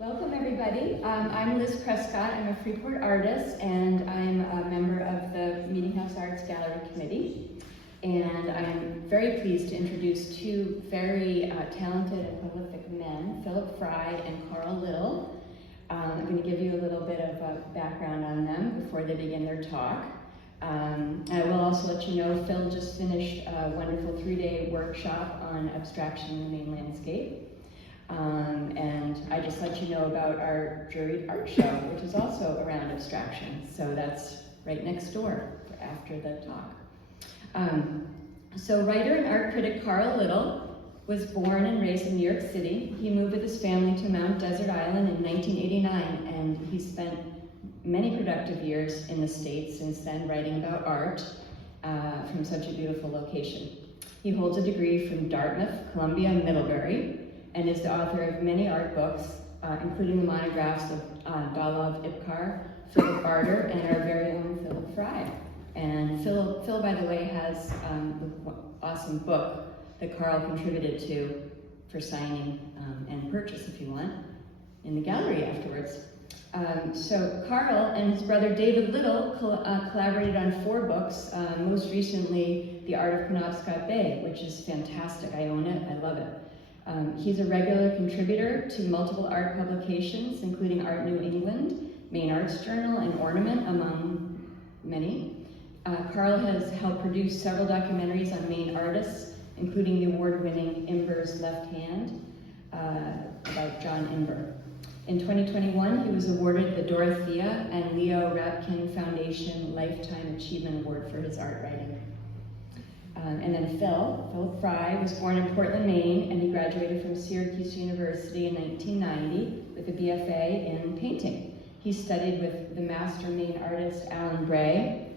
Welcome everybody. I'm Liz Prescott. I'm a Freeport artist and I'm a member of the Meetinghouse Arts Gallery Committee. And I'm very pleased to introduce two very talented and prolific men, Philip Frey and Carl Little. I'm going to give you a little bit of a background on them before they begin their talk. I will also let you know Phil just finished a wonderful 3-day workshop on abstraction in the Maine landscape. And I just let you know about our juried art show, which is also around abstraction. So that's right next door after the talk. So writer and art critic Carl Little was born and raised in New York City. He moved with his family to Mount Desert Island in 1989, and he spent many productive years in the States since then writing about art from such a beautiful location. He holds a degree from Dartmouth, Columbia, and Middlebury, and is the author of many art books, including the monographs of Dalav Ipkar, Philip Barter, and our very own Philip Frey. And Phil, by the way, has an awesome book that Carl contributed to for signing and purchase, if you want, in the gallery afterwards. So Carl and his brother David Little collaborated on 4 books, most recently The Art of Penobscot Bay, which is fantastic. I own it, I love it. He's a regular contributor to multiple art publications, including Art New England, Maine Arts Journal, and Ornament, among many. Carl has helped produce several documentaries on Maine artists, including the award-winning Imber's Left Hand, about John Imber. In 2021, he was awarded the Dorothea and Leo Rapkin Foundation Lifetime Achievement Award for his art writing. And then Philip Frey was born in Portland, Maine, and he graduated from Syracuse University in 1990 with a BFA in painting. He studied with the master Maine artist Alan Bray,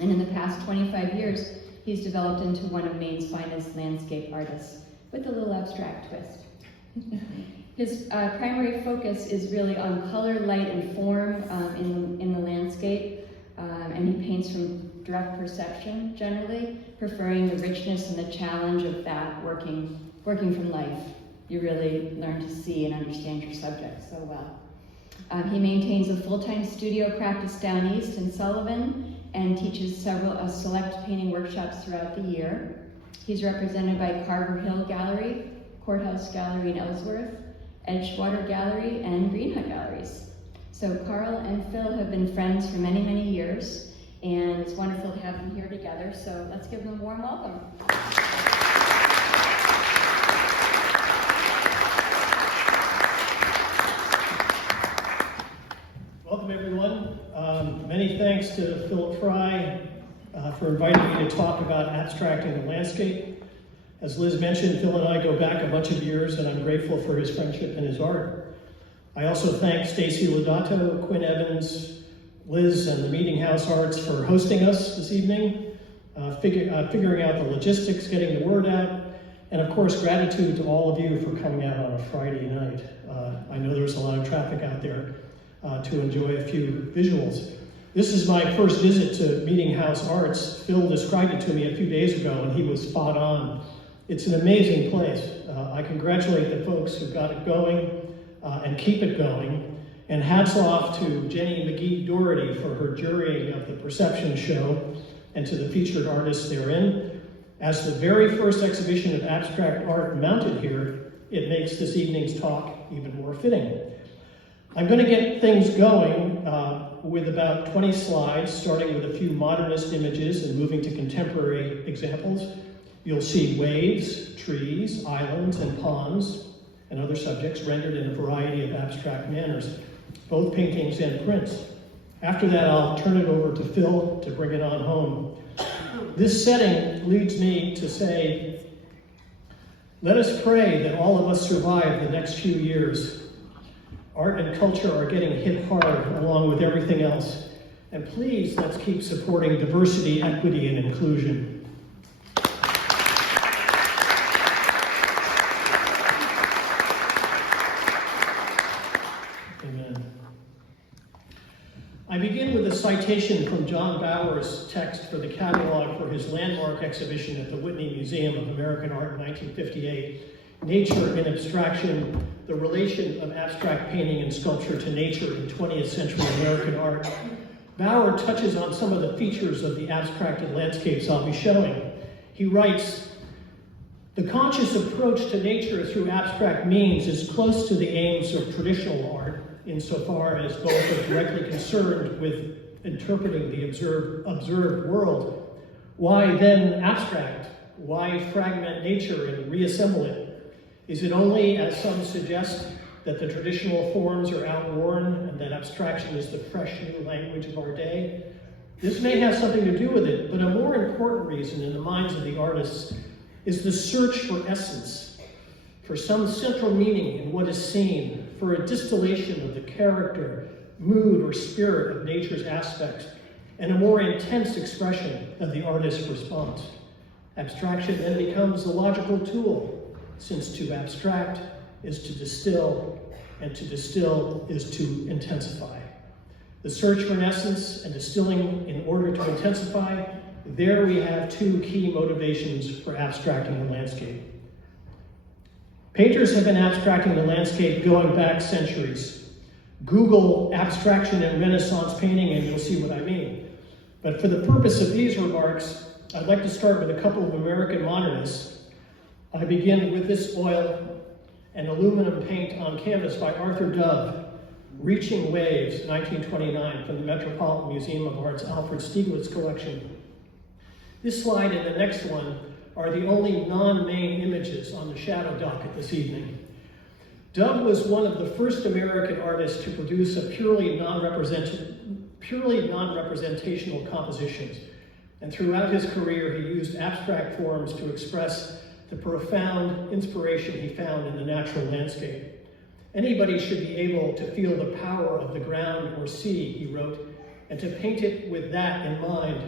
and in the past 25 years, he's developed into one of Maine's finest landscape artists with a little abstract twist. His primary focus is really on color, light, and form in the landscape, and he paints from direct perception, generally, preferring the richness and the challenge of that working from life. You really learn to see and understand your subject so well. He maintains a full-time studio practice down east in Sullivan and teaches several select painting workshops throughout the year. He's represented by Carver Hill Gallery, Courthouse Gallery in Ellsworth, Edgewater Gallery, and Green Hut Galleries. So Carl and Phil have been friends for many, many years, and it's wonderful to have them here together, so let's give them a warm welcome. Welcome, everyone. Many thanks to Philip Frey for inviting me to talk about abstracting the landscape. As Liz mentioned, Phil and I go back a bunch of years, and I'm grateful for his friendship and his art. I also thank Stacy Lodato, Quinn Evans, Liz, and the Meetinghouse Arts for hosting us this evening, figuring out the logistics, getting the word out, and of course, gratitude to all of you for coming out on a Friday night. I know there's a lot of traffic out there to enjoy a few visuals. This is my first visit to Meetinghouse Arts. Phil described it to me a few days ago, and he was spot on. It's an amazing place. I congratulate the folks who got it going and keep it going. And hats off to Jenny McGee Doherty for her jurying of the Perception Show and to the featured artists therein. As the very first exhibition of abstract art mounted here, it makes this evening's talk even more fitting. I'm going to get things going with about 20 slides, starting with a few modernist images and moving to contemporary examples. You'll see waves, trees, islands, and ponds, and other subjects rendered in a variety of abstract manners, both paintings and prints. After that, I'll turn it over to Phil to bring it on home. This setting leads me to say, let us pray that all of us survive the next few years. Art and culture are getting hit hard along with everything else. And please, let's keep supporting diversity, equity, and inclusion. I begin with a citation from John Bauer's text for the catalog for his landmark exhibition at the Whitney Museum of American Art in 1958, Nature in Abstraction, the relation of abstract painting and sculpture to nature in 20th century American art, Bauer touches on some of the features of the abstracted landscapes I'll be showing. He writes, "The conscious approach to nature through abstract means is close to the aims of traditional art, insofar as both are directly concerned with interpreting the observed world. Why then abstract? Why fragment nature and reassemble it? Is it only, as some suggest, that the traditional forms are outworn and that abstraction is the fresh new language of our day? This may have something to do with it, but a more important reason in the minds of the artists is the search for essence, for some central meaning in what is seen, for a distillation of the character, mood, or spirit of nature's aspects, and a more intense expression of the artist's response. Abstraction then becomes the logical tool, since to abstract is to distill, and to distill is to intensify. The search for an essence and distilling in order to intensify, there we have two key motivations for abstracting the landscape. Painters have been abstracting the landscape going back centuries. Google abstraction and Renaissance painting and you'll see what I mean. But for the purpose of these remarks, I'd like to start with a couple of American modernists. I begin with this oil and aluminum paint on canvas by Arthur Dove, Reaching Waves, 1929, from the Metropolitan Museum of Art's Alfred Stieglitz collection. This slide and the next one are the only non-Maine images on the shadow docket this evening. Dove was one of the first American artists to produce a purely non-representational compositions, and throughout his career he used abstract forms to express the profound inspiration he found in the natural landscape. Anybody should be able to feel the power of the ground or sea, he wrote, and to paint it with that in mind.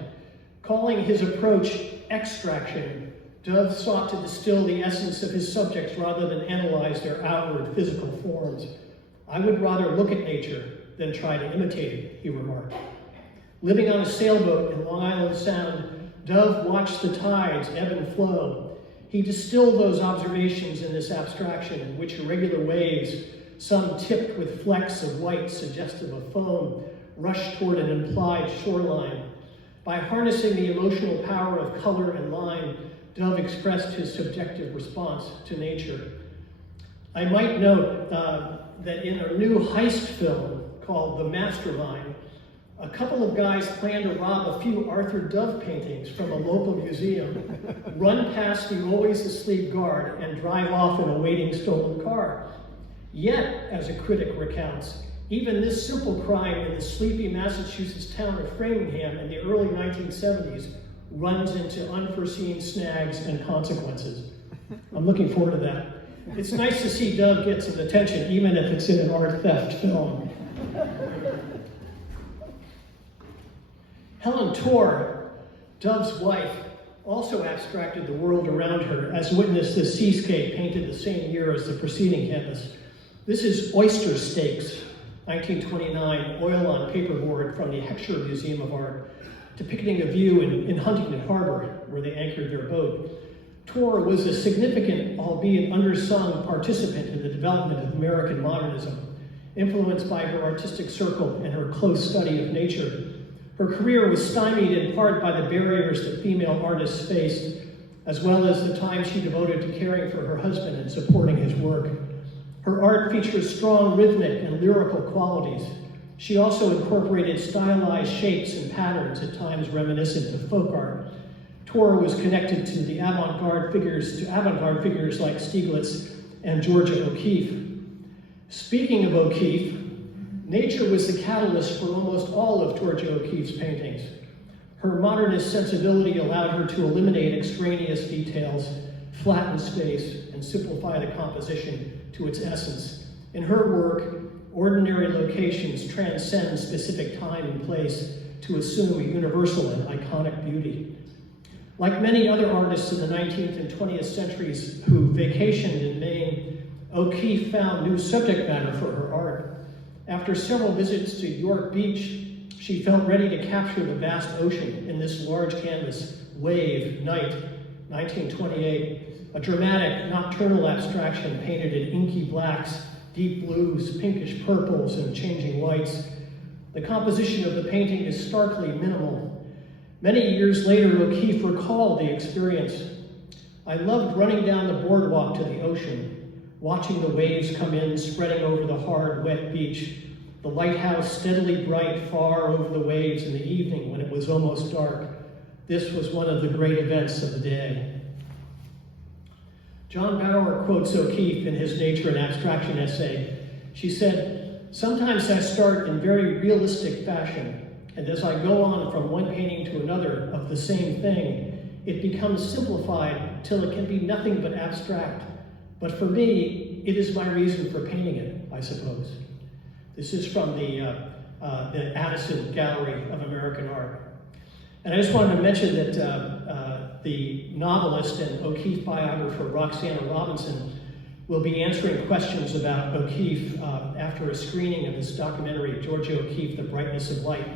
Calling his approach extraction, Dove sought to distill the essence of his subjects rather than analyze their outward physical forms. I would rather look at nature than try to imitate it, he remarked. Living on a sailboat in Long Island Sound, Dove watched the tides ebb and flow. He distilled those observations in this abstraction in which irregular waves, some tipped with flecks of white suggestive of foam, rushed toward an implied shoreline. By harnessing the emotional power of color and line, Dove expressed his subjective response to nature. I might note that in a new heist film called The Mastermind, a couple of guys plan to rob a few Arthur Dove paintings from a local museum, run past the always asleep guard, and drive off in a waiting stolen car. Yet, as a critic recounts, even this simple crime in the sleepy Massachusetts town of Framingham in the early 1970s runs into unforeseen snags and consequences. I'm looking forward to that. It's nice to see Dove get some attention, even if it's in an art theft film. Helen Torr, Dove's wife, also abstracted the world around her, as witnessed the seascape painted the same year as the preceding canvas. This is Oyster Steaks, 1929, oil on paperboard from the Heckscher Museum of Art, depicting a view in Huntington Harbor, where they anchored their boat. Torr was a significant, albeit undersung, participant in the development of American modernism, influenced by her artistic circle and her close study of nature. Her career was stymied in part by the barriers that female artists faced, as well as the time she devoted to caring for her husband and supporting his work. Her art features strong rhythmic and lyrical qualities. She also incorporated stylized shapes and patterns, at times reminiscent of folk art. Torr was connected to the avant-garde figures like Stieglitz and Georgia O'Keeffe. Speaking of O'Keeffe, nature was the catalyst for almost all of Georgia O'Keeffe's paintings. Her modernist sensibility allowed her to eliminate extraneous details, flatten space, and simplify the composition to its essence. In her work, ordinary locations transcend specific time and place to assume a universal and iconic beauty. Like many other artists in the 19th and 20th centuries who vacationed in Maine, O'Keeffe found new subject matter for her art. After several visits to York Beach, she felt ready to capture the vast ocean in this large canvas, Wave, Night, 1928. a dramatic nocturnal abstraction painted in inky blacks, deep blues, pinkish purples, and changing whites. The composition of the painting is starkly minimal. Many years later, O'Keeffe recalled the experience. I loved running down the boardwalk to the ocean, watching the waves come in, spreading over the hard, wet beach, the lighthouse steadily bright far over the waves in the evening when it was almost dark. This was one of the great events of the day. John Bauer quotes O'Keeffe in his Nature and Abstraction essay. She said, "Sometimes I start in very realistic fashion, and as I go on from one painting to another of the same thing, it becomes simplified till it can be nothing but abstract. But for me, it is my reason for painting it, I suppose." This is from the Addison Gallery of American Art. And I just wanted to mention that the novelist and O'Keeffe biographer Roxana Robinson will be answering questions about O'Keeffe after a screening of this documentary, Georgia O'Keeffe, The Brightness of Light,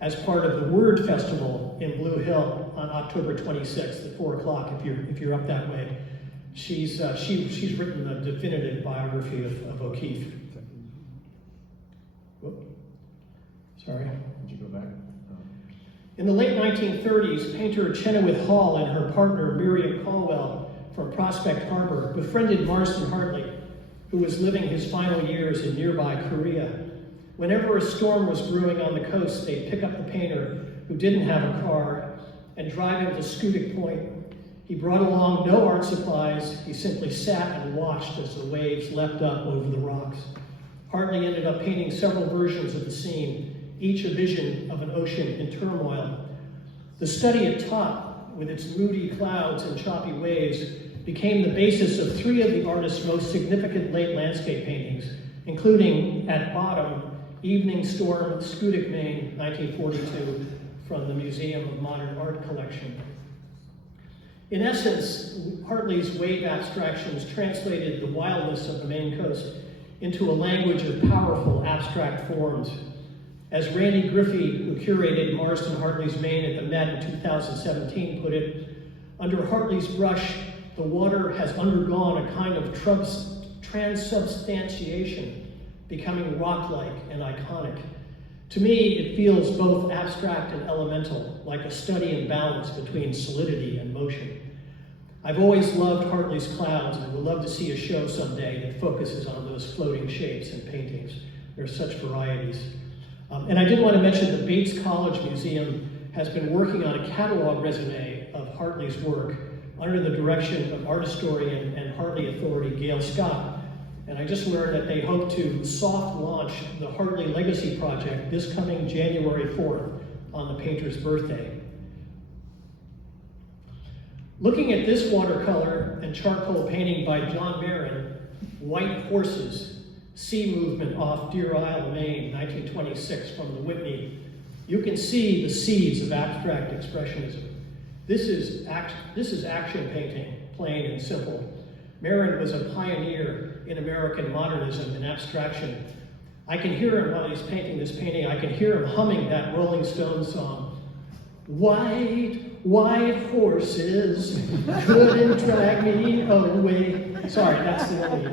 as part of the Word Festival in Blue Hill on October 26th at 4 o'clock if you're up that way. She's written a definitive biography of O'Keeffe. Whoop. Sorry. Did you go back? In the late 1930s, painter Chenoweth Hall and her partner Miriam Caldwell from Prospect Harbor befriended Marston Hartley, who was living his final years in nearby Korea. Whenever a storm was brewing on the coast, they'd pick up the painter, who didn't have a car, and drive him to Scudic Point. He brought along no art supplies. He simply sat and watched as the waves leapt up over the rocks. Hartley ended up painting several versions of the scene, each a vision of an ocean in turmoil. The study at top, with its moody clouds and choppy waves, became the basis of 3 of the artist's most significant late landscape paintings, including, at bottom, Evening Storm, Scudic, Maine, 1942, from the Museum of Modern Art collection. In essence, Hartley's wave abstractions translated the wildness of the Maine coast into a language of powerful abstract forms. As Randy Griffey, who curated Marston Hartley's Maine at the Met in 2017, put it, under Hartley's brush, the water has undergone a kind of transubstantiation, becoming rock-like and iconic. To me, it feels both abstract and elemental, like a study in balance between solidity and motion. I've always loved Hartley's clouds and would love to see a show someday that focuses on those floating shapes and paintings. There are such varieties. And I did want to mention the Bates College Museum has been working on a catalog resume of Hartley's work under the direction of art historian and Hartley authority Gail Scott. And I just learned that they hope to soft launch the Hartley Legacy Project this coming January 4th on the painter's birthday. Looking at this watercolor and charcoal painting by John Marin, White Horses, Sea Movement off Deer Isle, Maine, 1926, from the Whitney, you can see the seeds of abstract expressionism. This is action painting, plain and simple. Marin was a pioneer in American modernism and abstraction. I can hear him while he's painting this painting, I can hear him humming that Rolling Stones song. White, white horses couldn't drag me away. Sorry, that's the only,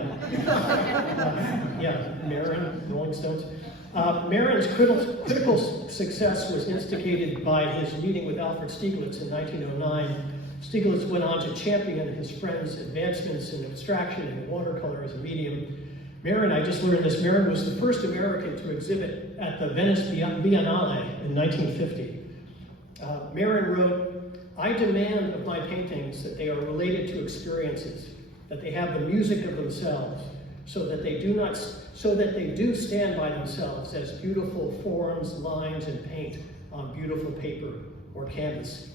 Marin, Rolling Stones. Marin's critical success was instigated by his meeting with Alfred Stieglitz in 1909. Stieglitz went on to champion his friend's advancements in abstraction and watercolor as a medium. Marin, I just learned this, Marin was the first American to exhibit at the Venice Biennale in 1950. Marin wrote, "I demand of my paintings that they are related to experiences, that they have the music of themselves, so that they do stand by themselves as beautiful forms, lines, and paint on beautiful paper or canvas."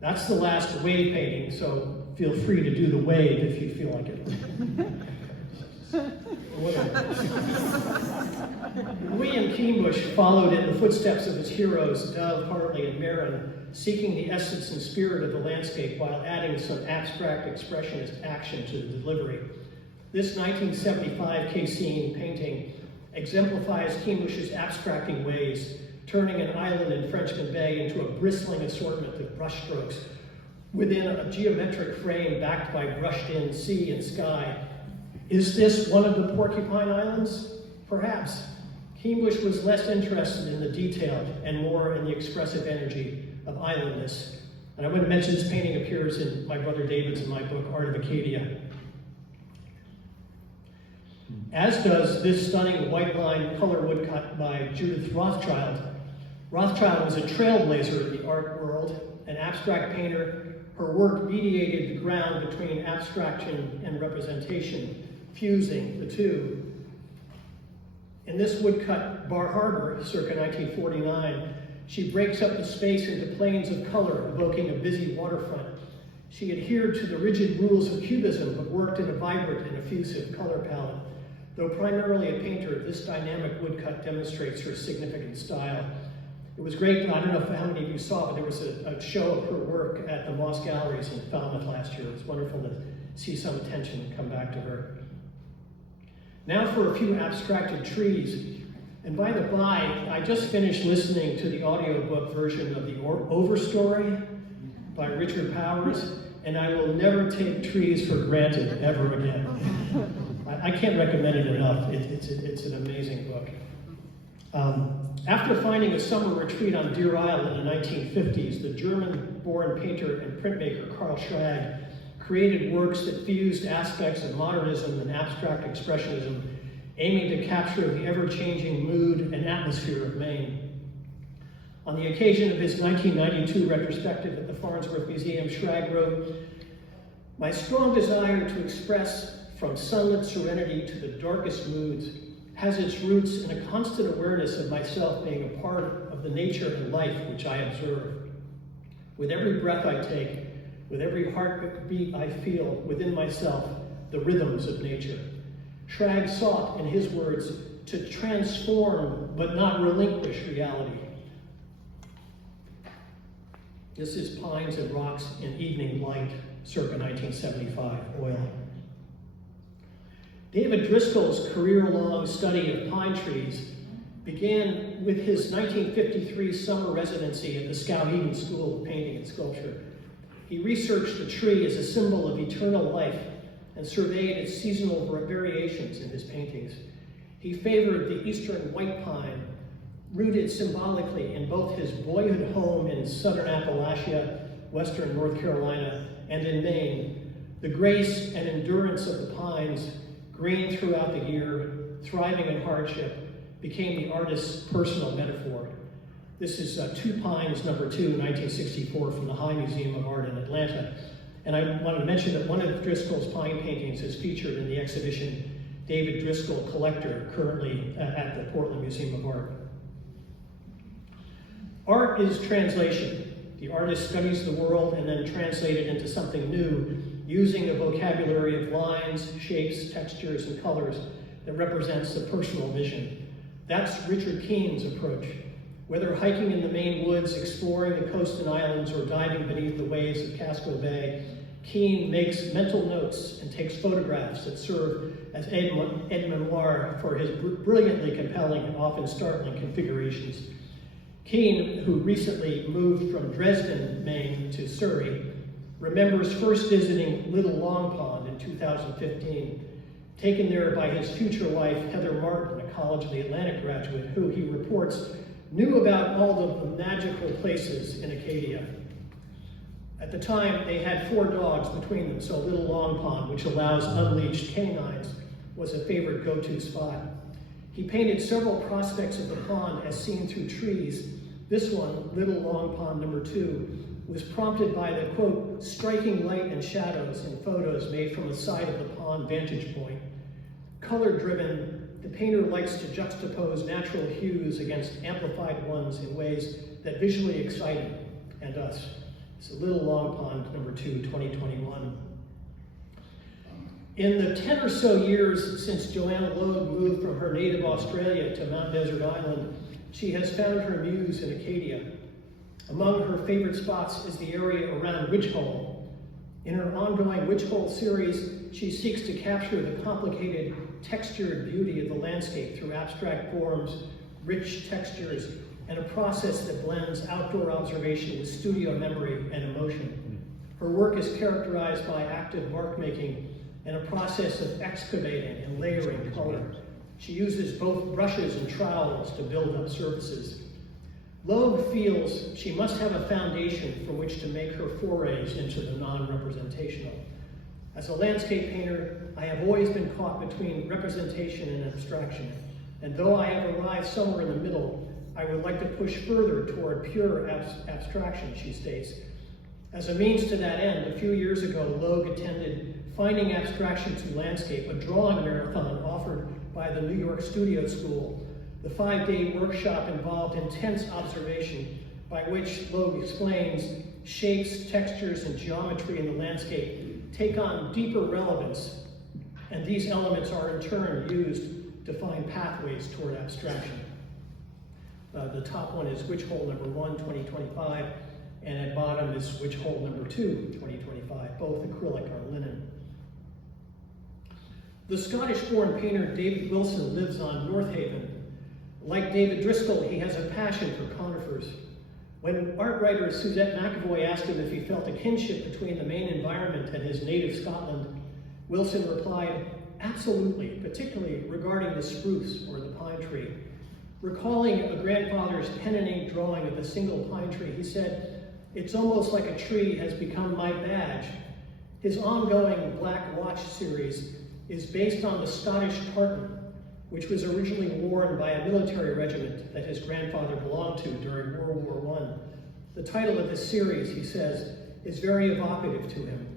That's the last wave painting, so feel free to do the wave if you feel like it. William Keenbush followed in the footsteps of his heroes, Dove, Hartley, and Marin, seeking the essence and spirit of the landscape while adding some abstract expressionist action to the delivery. This 1975 Cassine painting exemplifies Keenbush's abstracting ways, turning an island in Frenchman Bay into a bristling assortment of brushstrokes, within a geometric frame backed by brushed-in sea and sky. Is this one of the Porcupine Islands? Perhaps. Keenbush was less interested in the detail and more in the expressive energy of islandness. And I want to mention this painting appears in my brother David's in my book, Art of Acadia. As does this stunning white line color woodcut by Judith Rothschild. Rothschild was a trailblazer in the art world, an abstract painter. Her work mediated the ground between abstraction and representation, fusing the two. In this woodcut, Bar Harbor, circa 1949, she breaks up the space into planes of color, evoking a busy waterfront. She adhered to the rigid rules of Cubism, but worked in a vibrant and effusive color palette. Though primarily a painter, this dynamic woodcut demonstrates her significant style. It was great, I don't know how many of you saw, but there was a show of her work at the Moss Galleries in Falmouth last year. It was wonderful to see some attention come back to her. Now for a few abstracted trees. And by the by, I just finished listening to the audiobook version of the Overstory by Richard Powers, and I will never take trees for granted ever again. I can't recommend it enough. It's an amazing book. After finding a summer retreat on Deer Island in the 1950s, the German-born painter and printmaker Karl Schrag created works that fused aspects of modernism and abstract expressionism, aiming to capture the ever-changing mood and atmosphere of Maine. On the occasion of his 1992 retrospective at the Farnsworth Museum, Schrag wrote, "My strong desire to express from sunlit serenity to the darkest moods has its roots in a constant awareness of myself being a part of the nature and life which I observe. With every breath I take, with every heartbeat I feel within myself the rhythms of nature." Schrag sought, in his words, to transform but not relinquish reality. This is Pines and Rocks in Evening Light, circa 1975, oil. David Driscoll's career-long study of pine trees began with his 1953 summer residency at the Skowhegan School of Painting and Sculpture. He researched the tree as a symbol of eternal life and surveyed its seasonal variations in his paintings. He favored the eastern white pine, rooted symbolically in both his boyhood home in southern Appalachia, western North Carolina, and in Maine. The grace and endurance of the pines, green throughout the year, thriving in hardship, became the artist's personal metaphor. This is Two Pines, number 2, 1964, from the High Museum of Art in Atlanta. And I wanted to mention that one of Driscoll's pine paintings is featured in the exhibition David Driscoll Collector, currently at the Portland Museum of Art. Art is translation. The artist studies the world and then translates it into something new, using a vocabulary of lines, shapes, textures, and colors that represents the personal vision. That's Richard Keen's approach. Whether hiking in the Maine woods, exploring the coast and islands, or diving beneath the waves of Casco Bay, Keen makes mental notes and takes photographs that serve as aide-memoire for his brilliantly compelling and often startling configurations. Keen, who recently moved from Dresden, Maine to Surrey, remembers first visiting Little Long Pond in 2015, taken there by his future wife, Heather Martin, a College of the Atlantic graduate, who he reports knew about all of the magical places in Acadia. At the time, they had 4 dogs between them, so Little Long Pond, which allows unleashed canines, was a favorite go-to spot. He painted several prospects of the pond as seen through trees. This one, Little Long Pond number 2, was prompted by the, quote, striking light and shadows in photos made from the side of the pond vantage point. Color-driven, the painter likes to juxtapose natural hues against amplified ones in ways that visually excite him and us. It's Little Long Pond number 2, 2021. In the 10 or so years since Joanna Logue moved from her native Australia to Mount Desert Island, she has found her muse in Acadia. Among her favorite spots is the area around Witch Hole. In her ongoing Witch Hole series, she seeks to capture the complicated, textured beauty of the landscape through abstract forms, rich textures, and a process that blends outdoor observation with studio memory and emotion. Her work is characterized by active mark making and a process of excavating and layering color. She uses both brushes and trowels to build up surfaces. Logue feels she must have a foundation from which to make her forays into the non-representational. As a landscape painter, I have always been caught between representation and abstraction, and though I have arrived somewhere in the middle, I would like to push further toward pure abstraction, she states. As a means to that end, a few years ago, Logue attended Finding Abstraction to Landscape, a drawing marathon offered by the New York Studio School. The 5-day workshop involved intense observation, by which Logue explains shapes, textures, and geometry in the landscape take on deeper relevance, and these elements are in turn used to find pathways toward abstraction. The top one is Witch Hole number 1, 2025, and at bottom is Witch Hole number 2, 2025, both acrylic or linen. The Scottish-born painter David Wilson lives on North Haven. Like David Driscoll, he has a passion for conifers. When art writer Suzette McAvoy asked him if he felt a kinship between the Maine environment and his native Scotland, Wilson replied, absolutely, particularly regarding the spruce or the pine tree. Recalling a grandfather's pen and ink drawing of a single pine tree, he said, it's almost like a tree has become my badge. His ongoing Black Watch series is based on the Scottish tartan, which was originally worn by a military regiment that his grandfather belonged to during World War I. The title of this series, he says, is very evocative to him.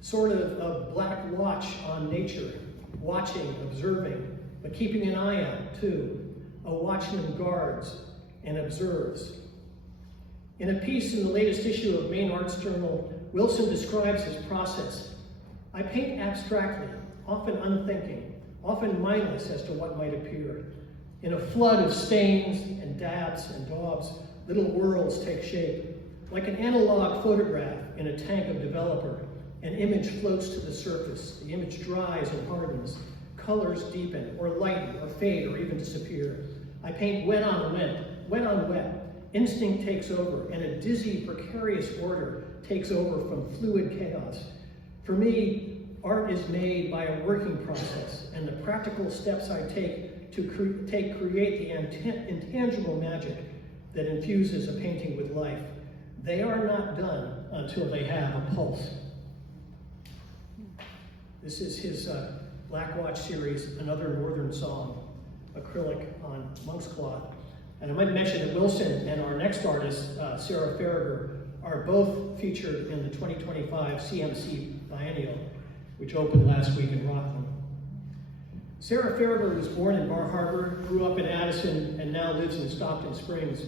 Sort of a black watch on nature, watching, observing, but keeping an eye out too. A watchman guards and observes. In a piece in the latest issue of Maine Arts Journal, Wilson describes his process. I paint abstractly, often unthinking, often mindless as to what might appear. In a flood of stains and dabs and daubs, little worlds take shape. Like an analog photograph in a tank of developer, an image floats to the surface. The image dries and hardens. Colors deepen or lighten or fade or even disappear. I paint wet on wet, wet on wet. Instinct takes over, and a dizzy, precarious order takes over from fluid chaos. For me, art is made by a working process, and the practical steps I take to create the intangible magic that infuses a painting with life. They are not done until they have a pulse. This is his Black Watch series, Another Northern Song, acrylic on monk's cloth. And I might mention that Wilson and our next artist, Sarah Farragher, are both featured in the 2025 CMC Biennial, which opened last week in Rockland. Sarah Farragher was born in Bar Harbor, grew up in Addison, and now lives in Stockton Springs.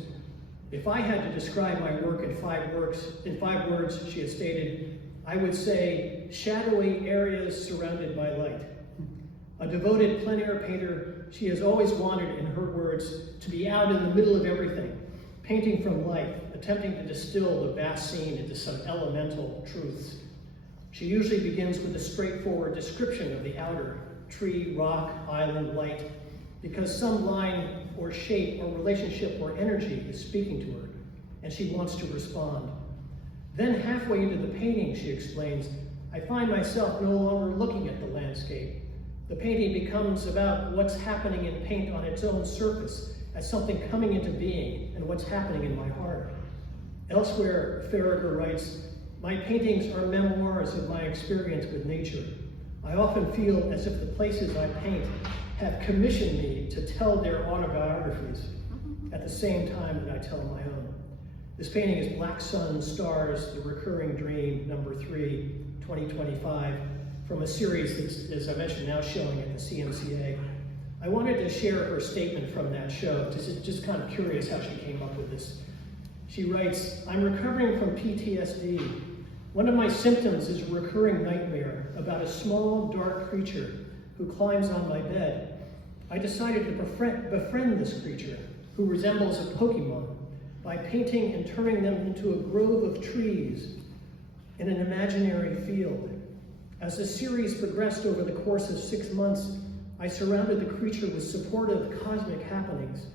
If I had to describe my work in five words, she has stated, I would say shadowy areas surrounded by light. A devoted plein air painter, she has always wanted, in her words, to be out in the middle of everything, painting from life, attempting to distill the vast scene into some elemental truths. She usually begins with a straightforward description of the outer, tree, rock, island, light, because some line or shape or relationship or energy is speaking to her, and she wants to respond. Then halfway into the painting, she explains, I find myself no longer looking at the landscape. The painting becomes about what's happening in paint on its own surface, as something coming into being, and what's happening in my heart. Elsewhere, Farragher writes, my paintings are memoirs of my experience with nature. I often feel as if the places I paint have commissioned me to tell their autobiographies at the same time that I tell my own. This painting is Black Sun, Stars, The Recurring Dream, number 3, 2025, from a series that's, as I mentioned, now showing at the CMCA. I wanted to share her statement from that show, just kind of curious how she came up with this. She writes, I'm recovering from PTSD. One of my symptoms is a recurring nightmare about a small, dark creature who climbs on my bed. I decided to befriend this creature, who resembles a Pokemon, by painting and turning them into a grove of trees in an imaginary field. As the series progressed over the course of 6 months, I surrounded the creature with supportive cosmic happenings.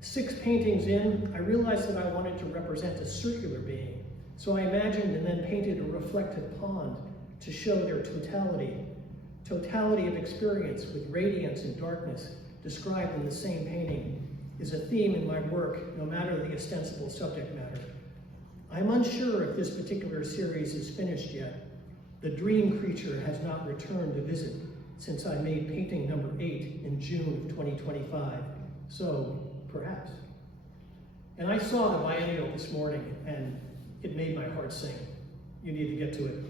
6 paintings in, I realized that I wanted to represent a circular being, So I imagined and then painted a reflective pond to show their totality of experience with radiance and darkness described in the same painting is a theme in my work, no matter the ostensible subject matter. I'm unsure if this particular series is finished yet. The dream creature has not returned to visit since I made painting number 8 in June of 2025. So, perhaps. And I saw the biennial this morning, and it made my heart sing. You need to get to it.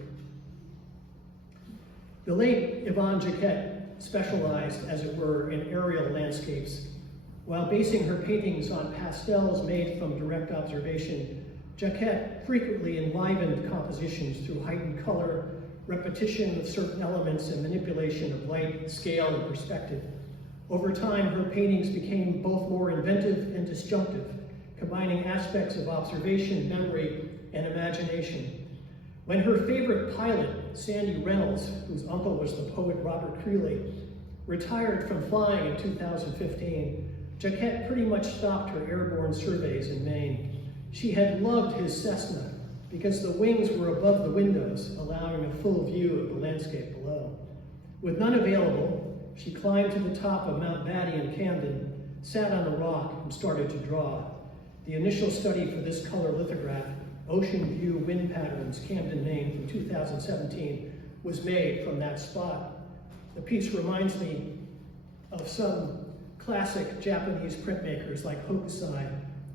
The late Yvonne Jacquet specialized, as it were, in aerial landscapes. While basing her paintings on pastels made from direct observation, Jacquet frequently enlivened compositions through heightened color, repetition of certain elements, and manipulation of light, scale, and perspective. Over time, her paintings became both more inventive and disjunctive, combining aspects of observation, memory, and imagination. When her favorite pilot, Sandy Reynolds, whose uncle was the poet Robert Creeley, retired from flying in 2015, Jacquet pretty much stopped her airborne surveys in Maine. She had loved his Cessna because the wings were above the windows, allowing a full view of the landscape below. With none available, she climbed to the top of Mount Batty in Camden, sat on a rock, and started to draw. The initial study for this color lithograph, Ocean View Wind Patterns, Camden, Maine, from 2017, was made from that spot. The piece reminds me of some classic Japanese printmakers like Hokusai,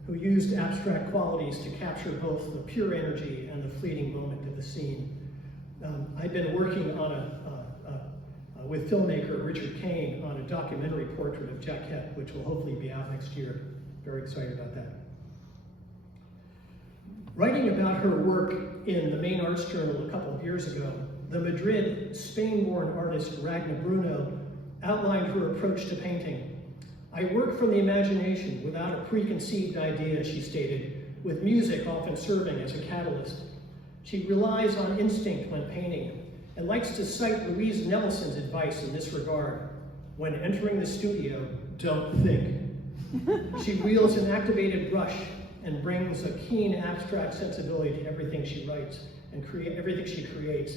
who used abstract qualities to capture both the pure energy and the fleeting moment of the scene. I've been working on with filmmaker Richard Kane on a documentary portrait of Jacquet, which will hopefully be out next year. Very excited about that. Writing about her work in the Maine Arts Journal a couple of years ago, the Madrid, Spain-born artist Ragna Bruno outlined her approach to painting. I work from the imagination without a preconceived idea, she stated, with music often serving as a catalyst. She relies on instinct when painting and likes to cite Louise Nelson's advice in this regard. When entering the studio, don't think. She wields an activated brush and brings a keen abstract sensibility to everything she writes and everything she creates.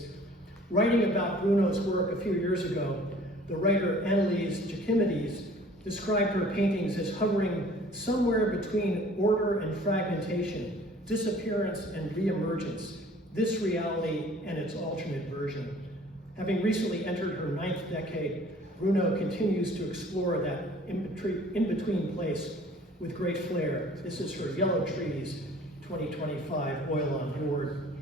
Writing about Bruno's work a few years ago, the writer Annalise Jachimides described her paintings as hovering somewhere between order and fragmentation, disappearance and reemergence, this reality and its alternate version. Having recently entered her 9th decade, Bruno continues to explore that in-between place with great flair. This is her Yellow Trees 2025 Oil on Board.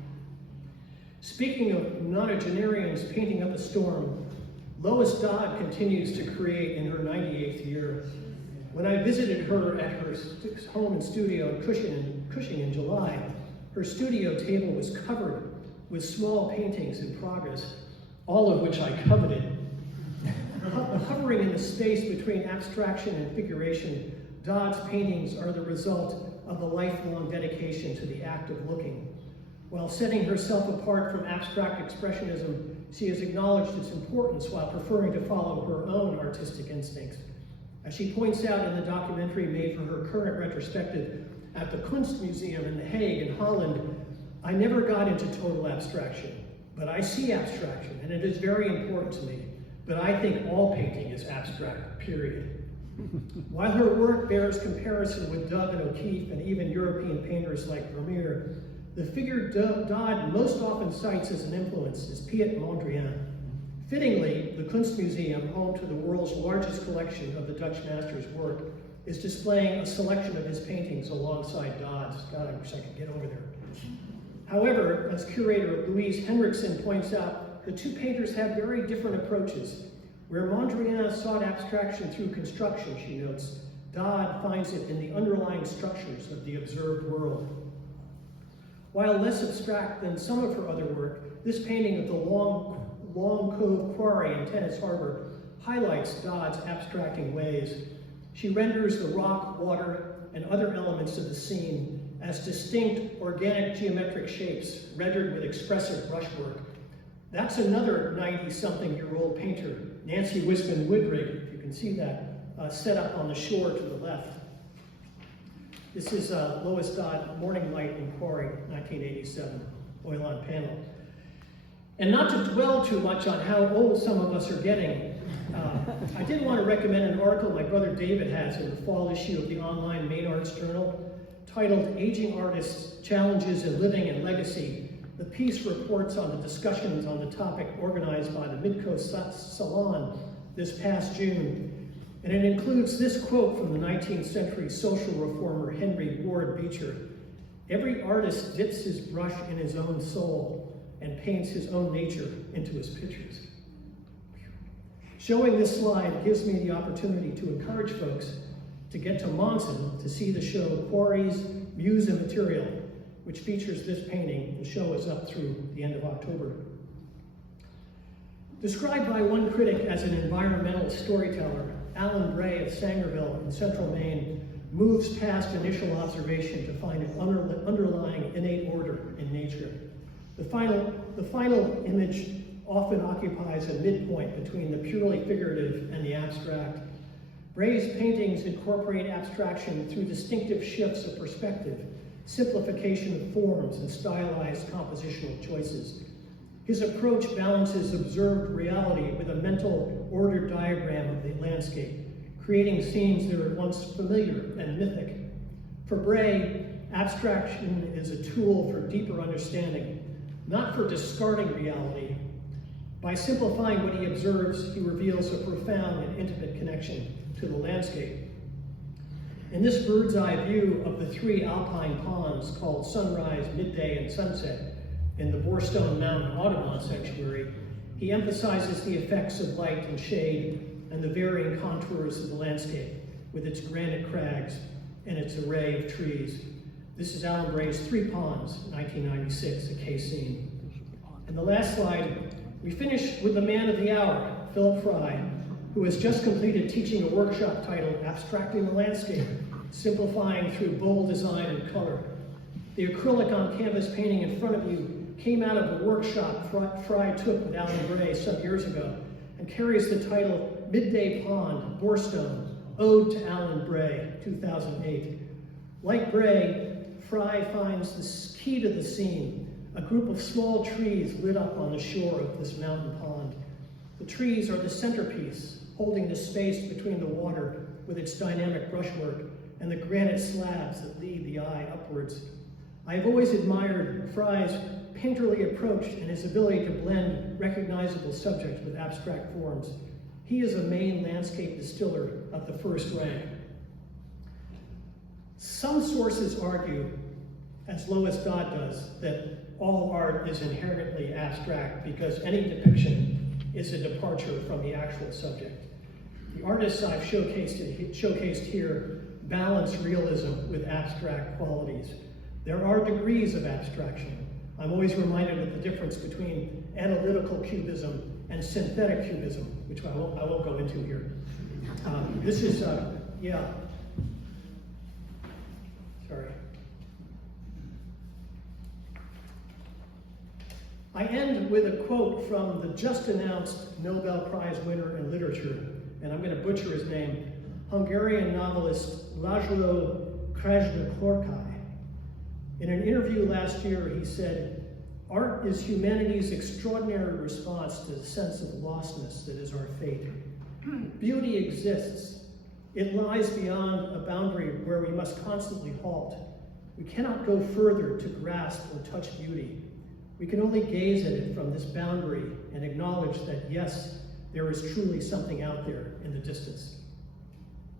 Speaking of nonagenarians painting up a storm, Lois Dodd continues to create in her 98th year. When I visited her at her home and studio in Cushing in July, her studio table was covered with small paintings in progress, all of which I coveted. Hovering in the space between abstraction and figuration, Dodd's paintings are the result of a lifelong dedication to the act of looking. While setting herself apart from abstract expressionism, she has acknowledged its importance while preferring to follow her own artistic instincts. As she points out in the documentary made for her current retrospective at the Kunstmuseum in The Hague in Holland, I never got into total abstraction, but I see abstraction, and it is very important to me. But I think all painting is abstract, period. While her work bears comparison with Dove and O'Keeffe and even European painters like Vermeer, the figure Dodd most often cites as an influence is Piet Mondrian. Fittingly, the Kunstmuseum, home to the world's largest collection of the Dutch master's work, is displaying a selection of his paintings alongside Dodd's. God, I wish I could get over there. However, as curator Louise Henriksen points out, the two painters have very different approaches. Where Mondrian sought abstraction through construction, she notes, Dodd finds it in the underlying structures of the observed world. While less abstract than some of her other work, this painting of the Long Cove Quarry in Tennis Harbor highlights Dodd's abstracting ways. She renders the rock, water, and other elements of the scene as distinct organic geometric shapes rendered with expressive brushwork. That's another 90-something-year-old painter, Nancy Wisman Woodrig, if you can see that, set up on the shore to the left. This is Lois Dodd, Morning Light in Quarry, 1987, oil on panel. And not to dwell too much on how old some of us are getting, I did want to recommend an article my brother David has in the fall issue of the online Maine Arts Journal titled Aging Artists, Challenges in Living and Legacy. The piece reports on the discussions on the topic organized by the Midcoast Salon this past June. And it includes this quote from the 19th century social reformer Henry Ward Beecher: "Every artist dips his brush in his own soul and paints his own nature into his pictures." Showing this slide gives me the opportunity to encourage folks to get to Monson to see the show Quarry's Muse and Material, which features this painting. The show is up through the end of October. Described by one critic as an environmental storyteller, Alan Bray of Sangerville in central Maine moves past initial observation to find an underlying innate order in nature. The final image often occupies a midpoint between the purely figurative and the abstract. Bray's paintings incorporate abstraction through distinctive shifts of perspective, simplification of forms, and stylized compositional choices. His approach balances observed reality with a mental ordered diagram of the landscape, creating scenes that are once familiar and mythic. For Bray, abstraction is a tool for deeper understanding, not for discarding reality. By simplifying what he observes, he reveals a profound and intimate connection to the landscape. In this bird's eye view of the three alpine ponds called Sunrise, Midday, and Sunset in the Borestone Mountain Audubon Sanctuary, he emphasizes the effects of light and shade and the varying contours of the landscape with its granite crags and its array of trees. This is Alan Bray's Three Ponds, 1996, a case scene. And the last slide, we finish with the man of the hour, Philip Frey, who has just completed teaching a workshop titled Abstracting the Landscape, Simplifying Through Bold Design and Color. The acrylic on canvas painting in front of you came out of a workshop Frey took with Alan Bray some years ago and carries the title Midday Pond, Borestone, Ode to Alan Bray, 2008. Like Bray, Frey finds the key to the scene, a group of small trees lit up on the shore of this mountain pond. The trees are the centerpiece, holding the space between the water with its dynamic brushwork and the granite slabs that lead the eye upwards. I have always admired Frey's painterly approach and his ability to blend recognizable subjects with abstract forms. He is a Maine landscape distiller of the first rank. Some sources argue, as Lois Dodd does, that all art is inherently abstract because any depiction is a departure from the actual subject. The artists I've showcased here balance realism with abstract qualities. There are degrees of abstraction. I'm always reminded of the difference between analytical cubism and synthetic cubism, which I won't go into here. This is, sorry. I end with a quote from the just announced Nobel Prize winner in literature, and I'm going to butcher his name, Hungarian novelist László Krasznahorkai. In an interview last year, he said, "Art is humanity's extraordinary response to the sense of lostness that is our fate. Beauty exists. It lies beyond a boundary where we must constantly halt. We cannot go further to grasp or touch beauty. We can only gaze at it from this boundary and acknowledge that, yes, there is truly something out there in the distance."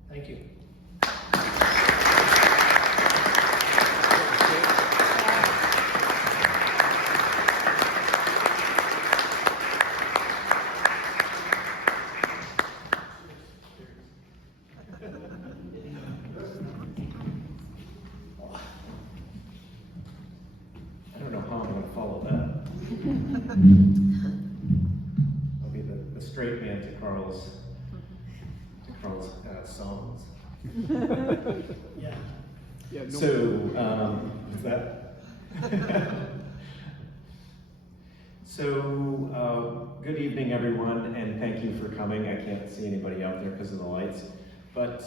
Thank you. I'll be the straight man to Carl's songs. Yeah. Yeah. No. So is that? So good evening, everyone, and thank you for coming. I can't see anybody out there because of the lights, but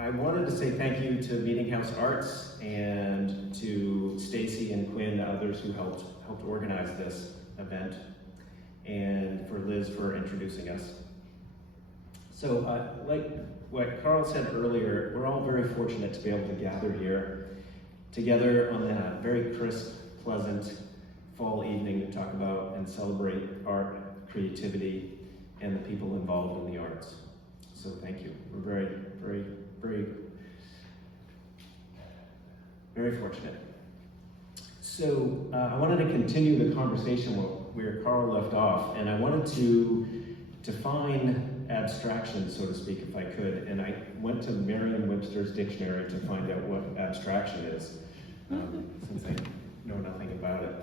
I wanted to say thank you to Meetinghouse Arts and to Stacy and Quinn, the others who helped organize this event, and for Liz for introducing us. So like what Carl said earlier, we're all very fortunate to be able to gather here together on that very crisp, pleasant fall evening to talk about and celebrate art, creativity, and the people involved in the arts. So thank you. We're very, very, very, very fortunate. So I wanted to continue the conversation where Carl left off, and I wanted to define abstraction, so to speak, if I could, and I went to Merriam-Webster's dictionary to find out what abstraction is, since I know nothing about it.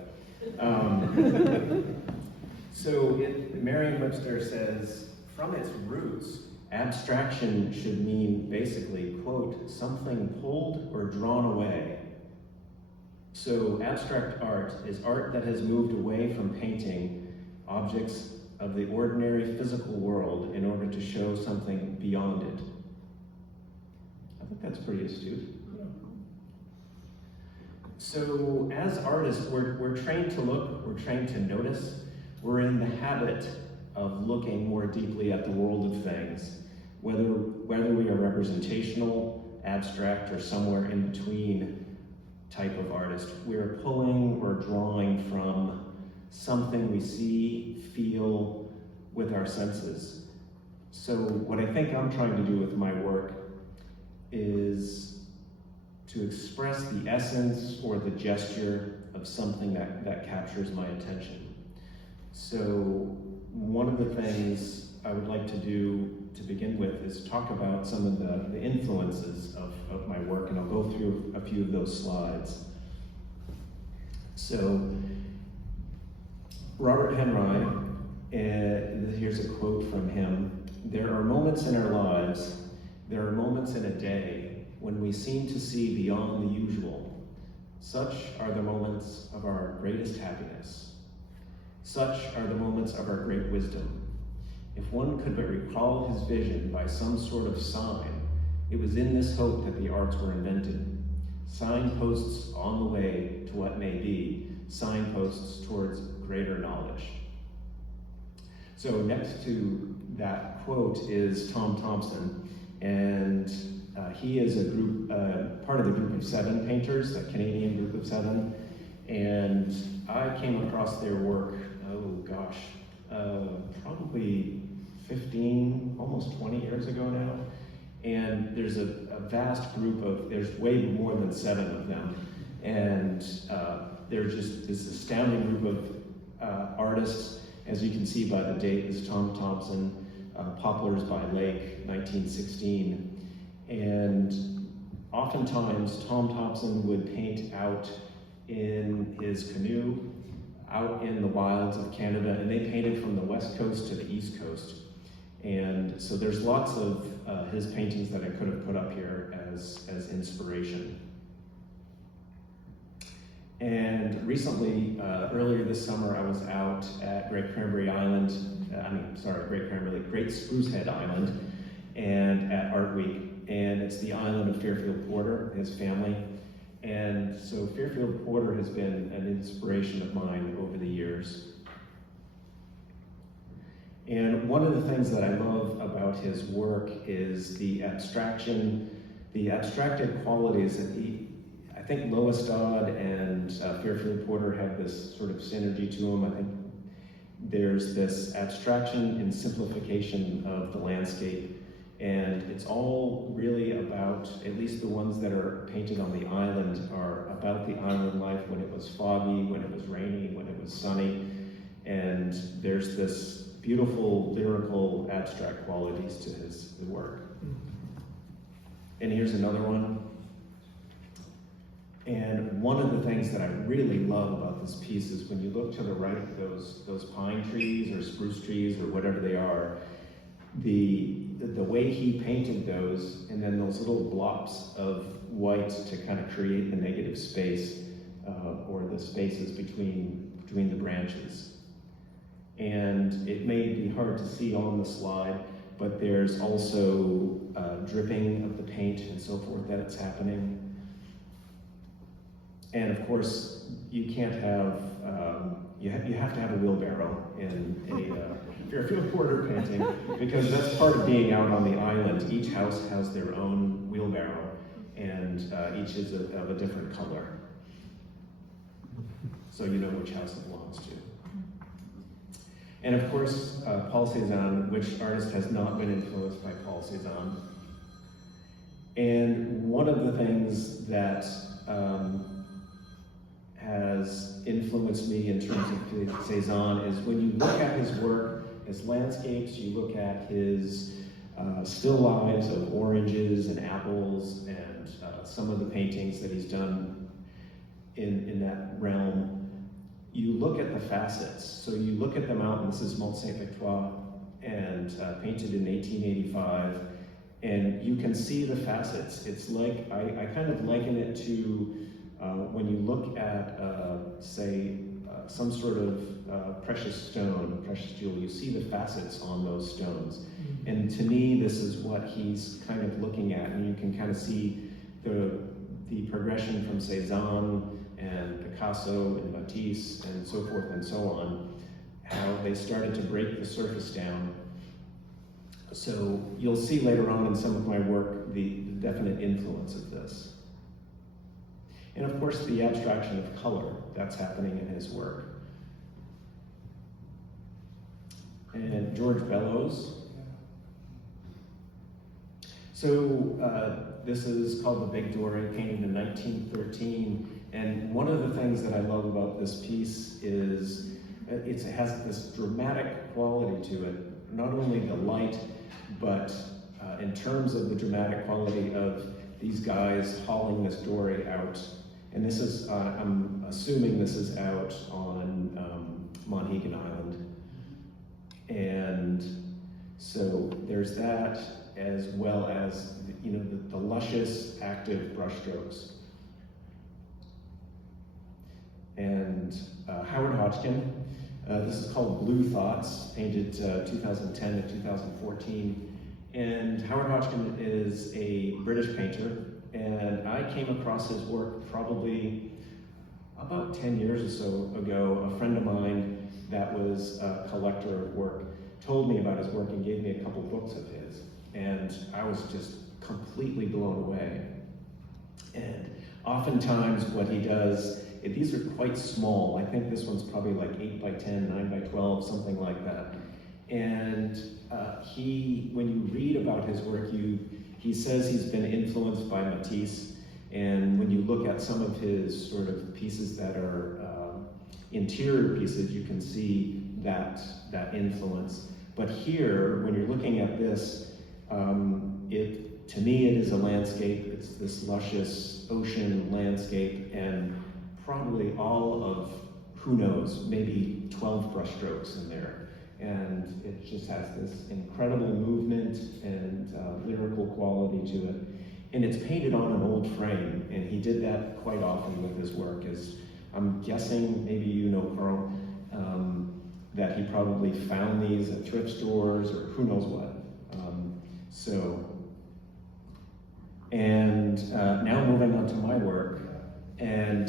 So Merriam-Webster says, from its roots, abstraction should mean basically, quote, something pulled or drawn away. So abstract art is art that has moved away from painting objects of the ordinary physical world in order to show something beyond it. I think that's pretty astute. So as artists, we're trained to look, we're trained to notice, we're in the habit of looking more deeply at the world of things, whether we are representational, abstract, or somewhere in between type of artist. We're pulling or drawing from something we see, feel with our senses. So what I think I'm trying to do with my work is to express the essence or the gesture of something that captures my attention. So one of the things I would like to do to begin with is talk about some of the influences of my work, and I'll go through a few of those slides. So Robert Henry, here's a quote from him: "There are moments in our lives, there are moments in a day when we seem to see beyond the usual. Such are the moments of our greatest happiness. Such are the moments of our great wisdom. If one could but recall his vision by some sort of sign, it was in this hope that the arts were invented. Signposts on the way to what may be, signposts towards greater knowledge." So next to that quote is Tom Thompson, and he is part of the group of 7 painters, the Canadian group of 7, and I came across their work, probably 15, almost 20 years ago now, and there's a vast group there's way more than 7 of them, and they're just this astounding group of artists. As you can see by the date, is Tom Thompson, Poplars by Lake, 1916. And oftentimes, Tom Thompson would paint out in his canoe, out in the wilds of Canada, and they painted from the west coast to the east coast. And so there's lots of his paintings that I could have put up here as inspiration. And recently, earlier this summer, I was out at Great Spruce Head Island, and at Art Week, and it's the island of Fairfield Porter, his family. And so Fairfield Porter has been an inspiration of mine over the years. And one of the things that I love about his work is the abstracted qualities that I think Lois Dodd and Fairfield Porter have this sort of synergy to them. I think there's this abstraction and simplification of the landscape, and it's all really about, at least the ones that are painted on the island, are about the island life when it was foggy, when it was rainy, when it was sunny, and there's this beautiful lyrical abstract qualities to his work. And here's another one. And one of the things that I really love about this piece is when you look to the right, those pine trees or spruce trees or whatever they are, the way he painted those, and then those little blobs of white to kind of create the negative space or the spaces between the branches. And it may be hard to see on the slide, but there's also dripping of the paint and so forth that it's happening. And of course, you can't have, you have to have a wheelbarrow in a Fairfield Porter painting, because that's part of being out on the island. Each house has their own wheelbarrow, and each is of a different color. So you know which house it belongs to. And of course, Paul Cézanne, which artist has not been influenced by Paul Cézanne? And one of the things that has influenced me in terms of Cézanne is when you look at his work, his landscapes, you look at his still lives of oranges and apples, and some of the paintings that he's done in that realm. You look at the facets. So you look at the mountain. This is Mont Saint-Victoire, and painted in 1885, and you can see the facets. It's like, I kind of liken it to when you look at, say, some sort of precious stone, precious jewel, you see the facets on those stones. And to me, this is what he's kind of looking at, and you can kind of see the progression from Cézanne and Picasso and Matisse and so forth and so on, how they started to break the surface down. So you'll see later on in some of my work the definite influence of this. And of course, the abstraction of color that's happening in his work. And George Bellows. So this is called The Big Dory, painted in 1913. And one of the things that I love about this piece is it has this dramatic quality to it. Not only the light, but in terms of the dramatic quality of these guys hauling this dory out. And this is, I'm assuming this is out on Monhegan Island. And so there's that, as well as, you know, the luscious, active brushstrokes. And Howard Hodgkin, this is called Blue Thoughts, painted 2010 to 2014. And Howard Hodgkin is a British painter, and I came across his work probably about 10 years or so ago. A friend of mine that was a collector of work told me about his work and gave me a couple books of his. And I was just completely blown away. And oftentimes what he does, these are quite small. I think this one's probably like 8 by 10, 9 by 12, something like that. And when you read about his work, he says he's been influenced by Matisse. And when you look at some of his sort of pieces that are interior pieces, you can see that influence. But here, when you're looking at this, to me, it is a landscape. It's this luscious ocean landscape, and probably all of, who knows, maybe 12 brushstrokes in there. And it just has this incredible movement and lyrical quality to it. And it's painted on an old frame, and he did that quite often with his work. As I'm guessing, maybe you know, Carl, that he probably found these at thrift stores or who knows what. Now moving on to my work, and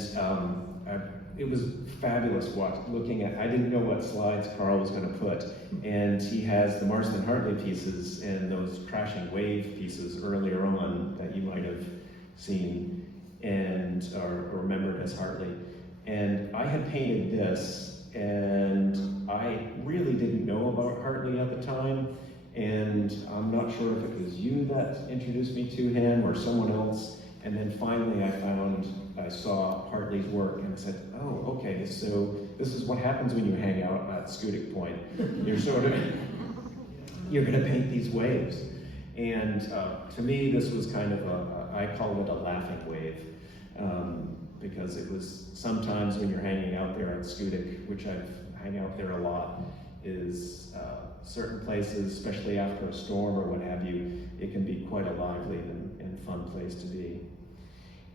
it was fabulous looking at, I didn't know what slides Carl was going to put, and he has the Marston Hartley pieces and those crashing wave pieces earlier on that you might have seen and or remembered as Hartley. And I had painted this, and I really didn't know about Hartley at the time, and I'm not sure if it was you that introduced me to him or someone else. And then finally I saw Hartley's work, and I said, oh, okay, so this is what happens when you hang out at Scudic Point. You're gonna paint these waves. And to me, this was kind of I call it a laughing wave, because it was sometimes when you're hanging out there at Scudic, which I've hung out there a lot, is certain places, especially after a storm or what have you, it can be quite a lively and fun place to be.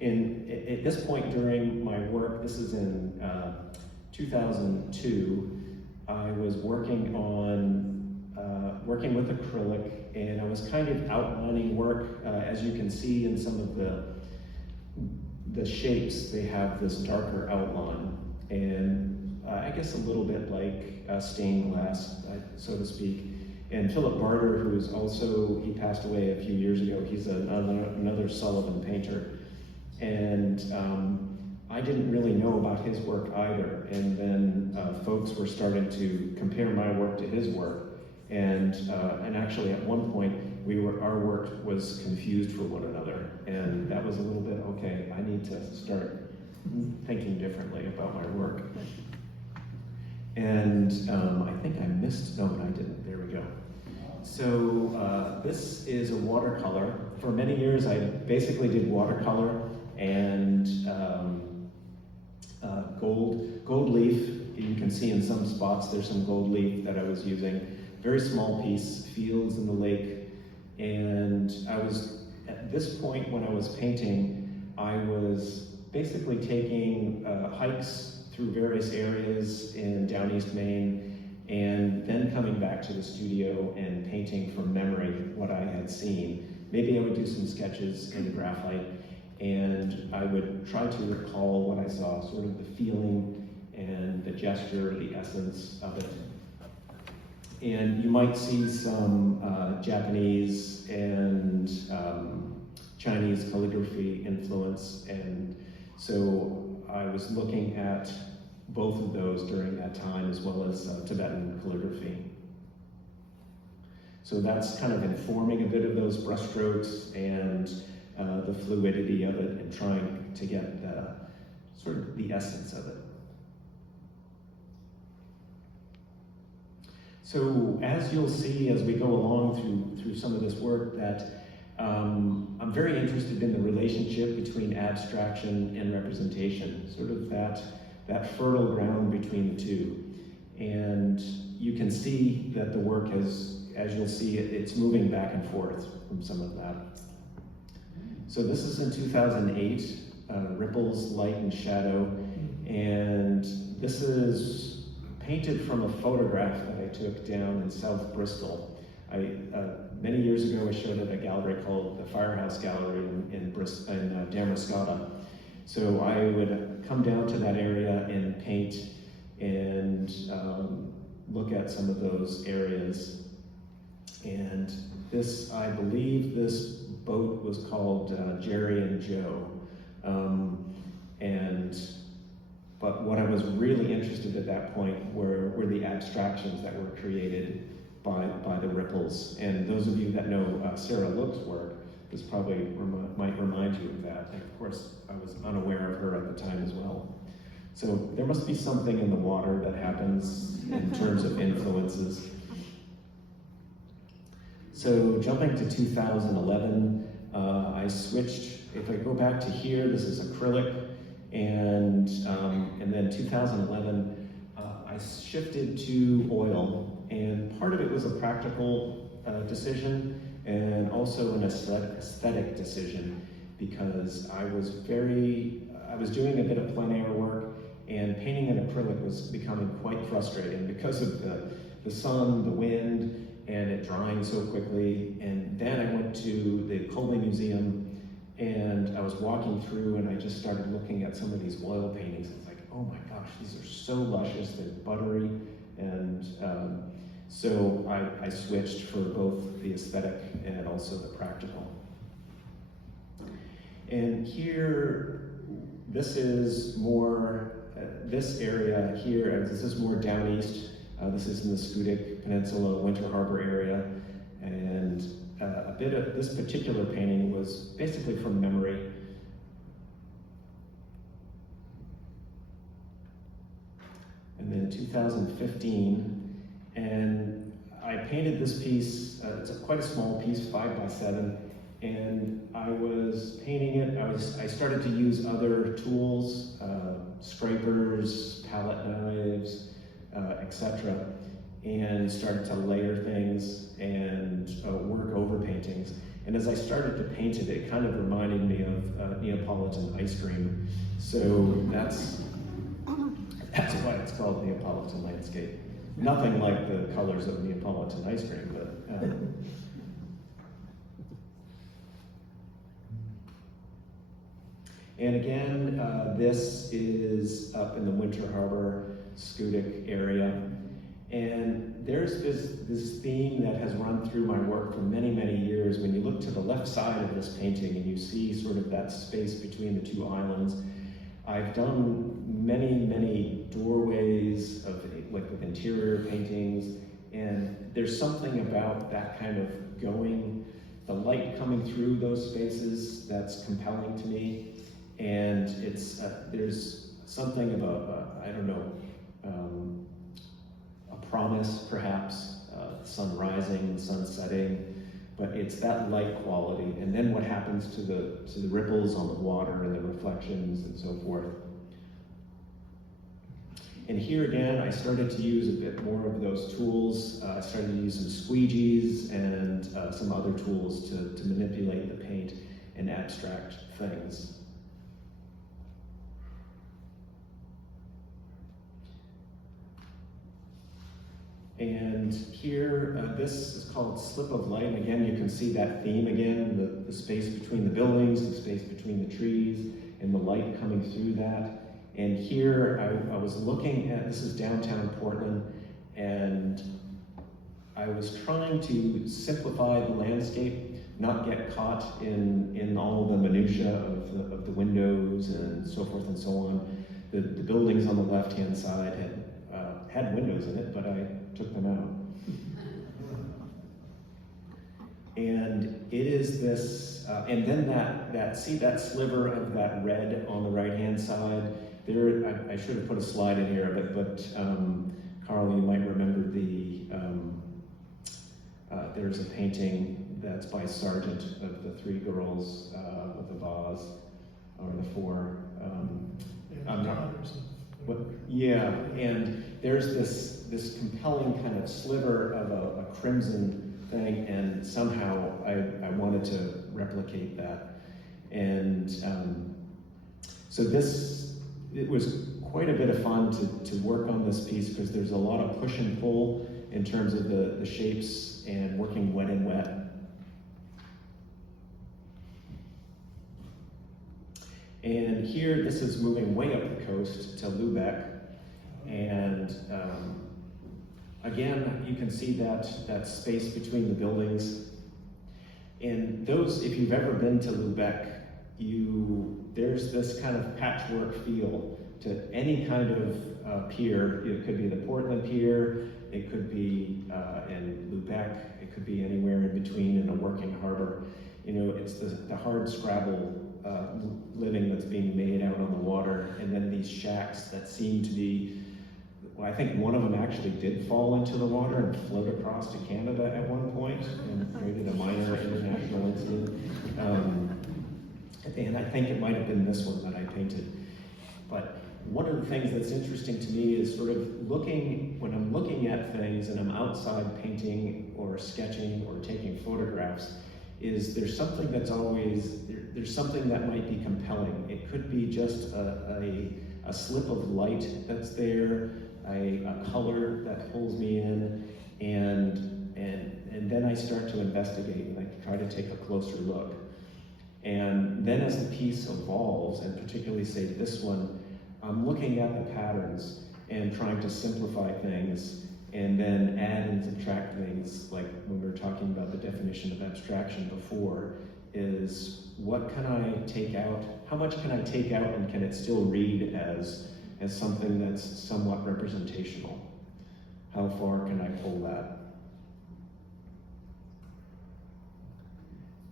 At this point during my work, this is in 2002, I was working on working with acrylic, and I was kind of outlining work. As you can see in some of the shapes, they have this darker outline, and I guess a little bit like stained glass, so to speak. And Philip Barter, who is also, he passed away a few years ago, he's another Sullivan painter. And I didn't really know about his work either. And then folks were starting to compare my work to his work. And actually at one point, our work was confused for one another. And that was a little bit, okay, I need to start thinking differently about my work. And I think I missed, no, I didn't, there we go. So this is a watercolor. For many years, I basically did watercolor and gold leaf. You can see in some spots there's some gold leaf that I was using. Very small piece, fields in the lake. And I was, at this point when I was painting, I was basically taking hikes through various areas in down East Maine, and then coming back to the studio and painting from memory what I had seen. Maybe I would do some sketches in graphite, and I would try to recall what I saw, sort of the feeling and the gesture, the essence of it. And you might see some Japanese and Chinese calligraphy influence, and so I was looking at both of those during that time, as well as Tibetan calligraphy. So that's kind of informing a bit of those brushstrokes and the fluidity of it, and trying to get sort of the essence of it. So as you'll see as we go along through some of this work, that I'm very interested in the relationship between abstraction and representation, sort of that fertile ground between the two. And you can see that the work has, as you'll see, it's moving back and forth from some of that. So this is in 2008, Ripples, Light and Shadow, and this is painted from a photograph that I took down in South Bristol. Many years ago I showed at a gallery called the Firehouse Gallery in Damariscotta. So I would come down to that area and paint and look at some of those areas. And this, I believe this boat was called Jerry and Joe. But what I was really interested at that point were the abstractions that were created by the ripples. And those of you that know Sarah Look's work, this probably might remind you of that. And of course, I was unaware of her at the time as well. So there must be something in the water that happens in terms of influences. So jumping to 2011, I switched. If I go back to here, this is acrylic, and then 2011, I shifted to oil, and part of it was a practical decision, and also an aesthetic decision, because I was doing a bit of plein air work, and painting in acrylic was becoming quite frustrating because of the sun, the wind, and it drying so quickly. And then I went to the Colby Museum, and I was walking through, and I just started looking at some of these oil paintings. It's like, oh my gosh, these are so luscious, they're buttery, and so I switched for both the aesthetic and also the practical. And here, this is more, this area here, this is more down east. This is in the Scudic Peninsula, Winter Harbor area, and a bit of this particular painting was basically from memory. And then 2015, and I painted this piece. It's quite a small piece, 5x7, and I was painting it. I started to use other tools, scrapers, palette knives, etc., and started to layer things and work over paintings. And as I started to paint it, it kind of reminded me of Neapolitan ice cream. So that's why it's called Neapolitan landscape. Nothing like the colors of Neapolitan ice cream, but and again, this is up in the Winter Harbor, Schoodic area. And there's this theme that has run through my work for many, many years. When you look to the left side of this painting and you see sort of that space between the two islands, I've done many, many doorways of like with interior paintings, and there's something about that kind of the light coming through those spaces that's compelling to me. And it's there's something about I don't know, a promise perhaps, sun rising, sun setting, but it's that light quality, and then what happens to the ripples on the water and the reflections and so forth. And here again, I started to use a bit more of those tools. I started to use some squeegees and some other tools to manipulate the paint and abstract things. And here, this is called Slip of Light, and again, you can see that theme again, the space between the buildings, the space between the trees, and the light coming through that. And here, I was looking at, this is downtown Portland, and I was trying to simplify the landscape, not get caught in all the minutiae of the windows and so forth and so on. The buildings on the left-hand side had windows in it, but I took them out. And it is this, and then see that sliver of that red on the right-hand side? There, I should have put a slide in here, but Carl, you might remember there's a painting that's by Sargent of the three girls with the vase, or the four. Yeah, and there's this compelling kind of sliver of a crimson thing, and somehow I wanted to replicate that. And so it was quite a bit of fun to work on this piece, because there's a lot of push and pull in terms of the shapes and working wet and wet. And here, this is moving way up the coast to Lubeck. And again, you can see that space between the buildings. And those, if you've ever been to Lubeck, there's this kind of patchwork feel to any kind of pier. It could be the Portland Pier, it could be in Lubeck, it could be anywhere in between in a working harbor. You know, it's the hard scrabble living that's being made out on the water, and then these shacks that seem to be, well, I think one of them actually did fall into the water and float across to Canada at one point and created a minor international incident. And I think it might have been this one that I painted. But one of the things that's interesting to me is sort of when I'm looking at things and I'm outside painting or sketching or taking photographs, is there's something that's always, there's something that might be compelling. It could be just a slip of light that's there, a color that pulls me in, and then I start to investigate and I try to take a closer look. And then as the piece evolves, and particularly say this one, I'm looking at the patterns and trying to simplify things, and then add and subtract things, like when we were talking about the definition of abstraction before, is what can I take out, how much can I take out, and can it still read as something that's somewhat representational? How far can I pull that?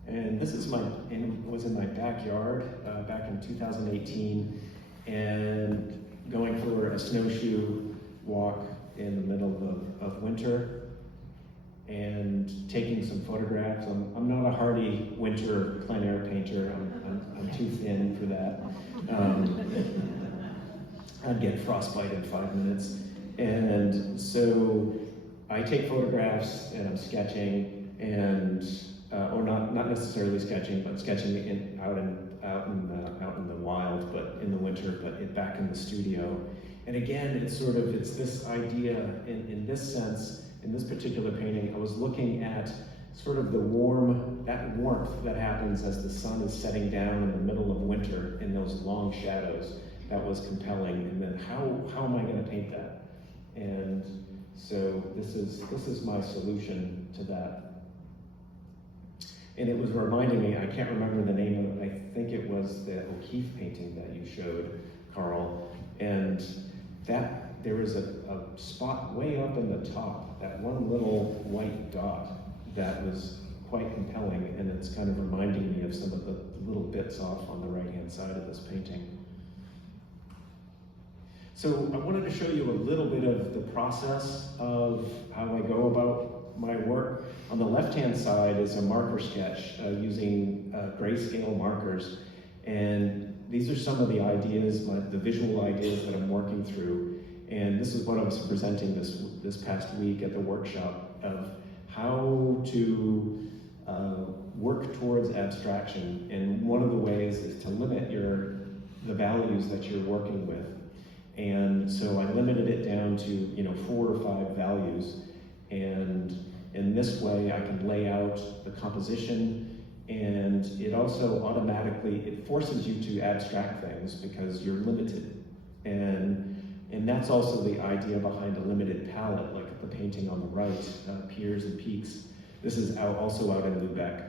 And this is was in my backyard back in 2018, and going for a snowshoe walk in the middle of winter and taking some photographs. I'm not a hardy winter plein air painter. I'm too thin for that. I'd get frostbite in 5 minutes. And so I take photographs and I'm sketching, and or not necessarily sketching, but sketching out in the wild, but in the winter, but back in the studio. And again, it's this idea, in this sense, in this particular painting, I was looking at sort of that warmth that happens as the sun is setting down in the middle of winter in those long shadows. That was compelling. And then how am I going to paint that? And so this is my solution to that. And it was reminding me, I can't remember the name of it, I think it was the O'Keeffe painting that you showed, Carl. And that there was a spot way up in the top, that one little white dot that was quite compelling, and it's kind of reminding me of some of the little bits off on the right-hand side of this painting. So I wanted to show you a little bit of the process of how I go about my work. On the left-hand side is a marker sketch using grayscale markers, and these are some of the ideas, the visual ideas that I'm working through. And this is what I was presenting this past week at the workshop of how to work towards abstraction. And one of the ways is to limit the values that you're working with. And so I limited it down to 4 or 5 values. And in this way I can lay out the composition, and it also automatically, forces you to abstract things because you're limited. And that's also the idea behind a limited palette, like the painting on the right, Piers and Peaks. This is also out in Lubeck.